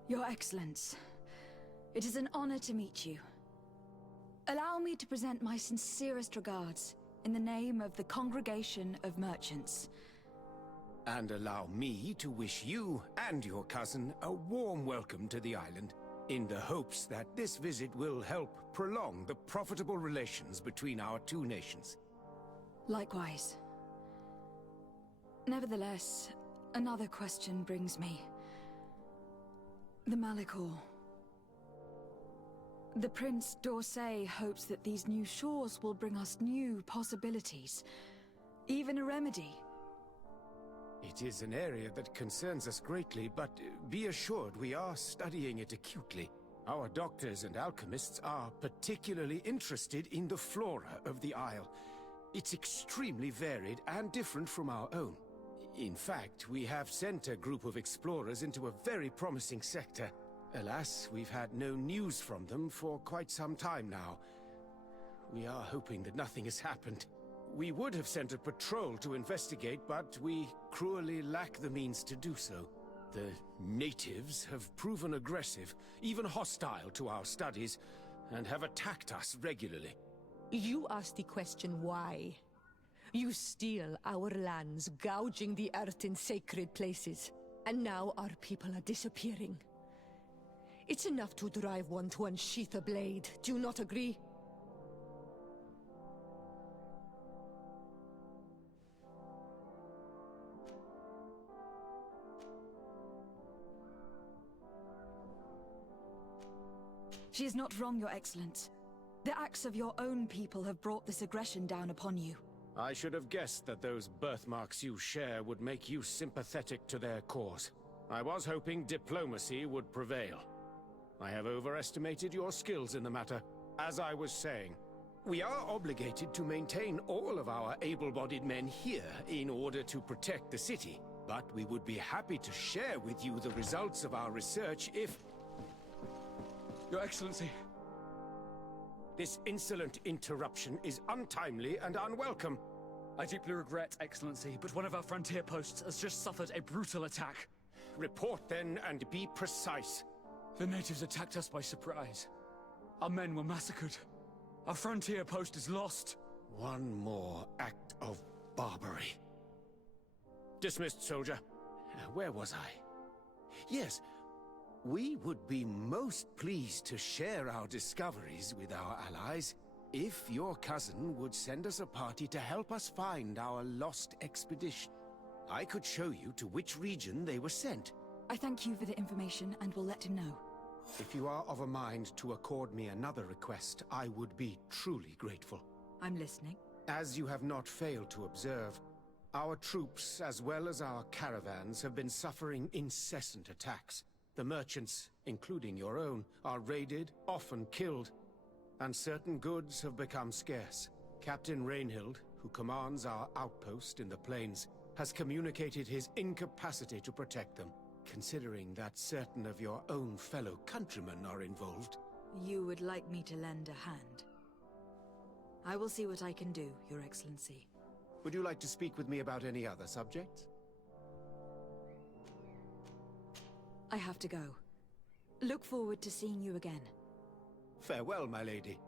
Your Excellence, it is an honor to meet you. Allow me to present my sincerest regards in the name of the Congregation of Merchants. And allow me to wish you and your cousin a warm welcome to the island, in the hopes that this visit will help prolong the profitable relations between our two nations. Likewise. Nevertheless, another question brings me. The Malachor. The Prince d'Orsay hopes that these new shores will bring us new possibilities. Even a remedy. It is an area that concerns us greatly, but be assured we are studying it acutely. Our doctors and alchemists are particularly interested in the flora of the Isle. It's extremely varied and different from our own. In fact, we have sent a group of explorers into a very promising sector. Alas, we've had no news from them for quite some time now. We are hoping that nothing has happened. We would have sent a patrol to investigate, but we cruelly lack the means to do so. The natives have proven aggressive, even hostile to our studies, and have attacked us regularly. You asked the question why. You steal our lands, gouging the earth in sacred places. And now our people are disappearing. It's enough to drive one to unsheath a blade. Do you not agree? She is not wrong, Your Excellence. The acts of your own people have brought this aggression down upon you. I should have guessed that those birthmarks you share would make you sympathetic to their cause. I was hoping diplomacy would prevail. I have overestimated your skills in the matter. As I was saying, we are obligated to maintain all of our able-bodied men here in order to protect the city. But we would be happy to share with you the results of our research if... Your Excellency. This insolent interruption is untimely and unwelcome. I deeply regret, Excellency, but one of our frontier posts has just suffered a brutal attack. Report then, and be precise. The natives attacked us by surprise. Our men were massacred. Our frontier post is lost. One more act of barbarity. Dismissed, soldier. Where was I? Yes. We would be most pleased to share our discoveries with our allies if your cousin would send us a party to help us find our lost expedition. I could show you to which region they were sent. I thank you for the information and will let him know. If you are of a mind to accord me another request, I would be truly grateful. I'm listening. As you have not failed to observe, our troops, as well as our caravans, have been suffering incessant attacks. The merchants, including your own, are raided, often killed, and certain goods have become scarce. Captain Rainhild, who commands our outpost in the plains, has communicated his incapacity to protect them. Considering that certain of your own fellow countrymen are involved. You would like me to lend a hand? I will see what I can do, Your Excellency. Would you like to speak with me about any other subjects? I have to go. Look forward to seeing you again. Farewell, my lady.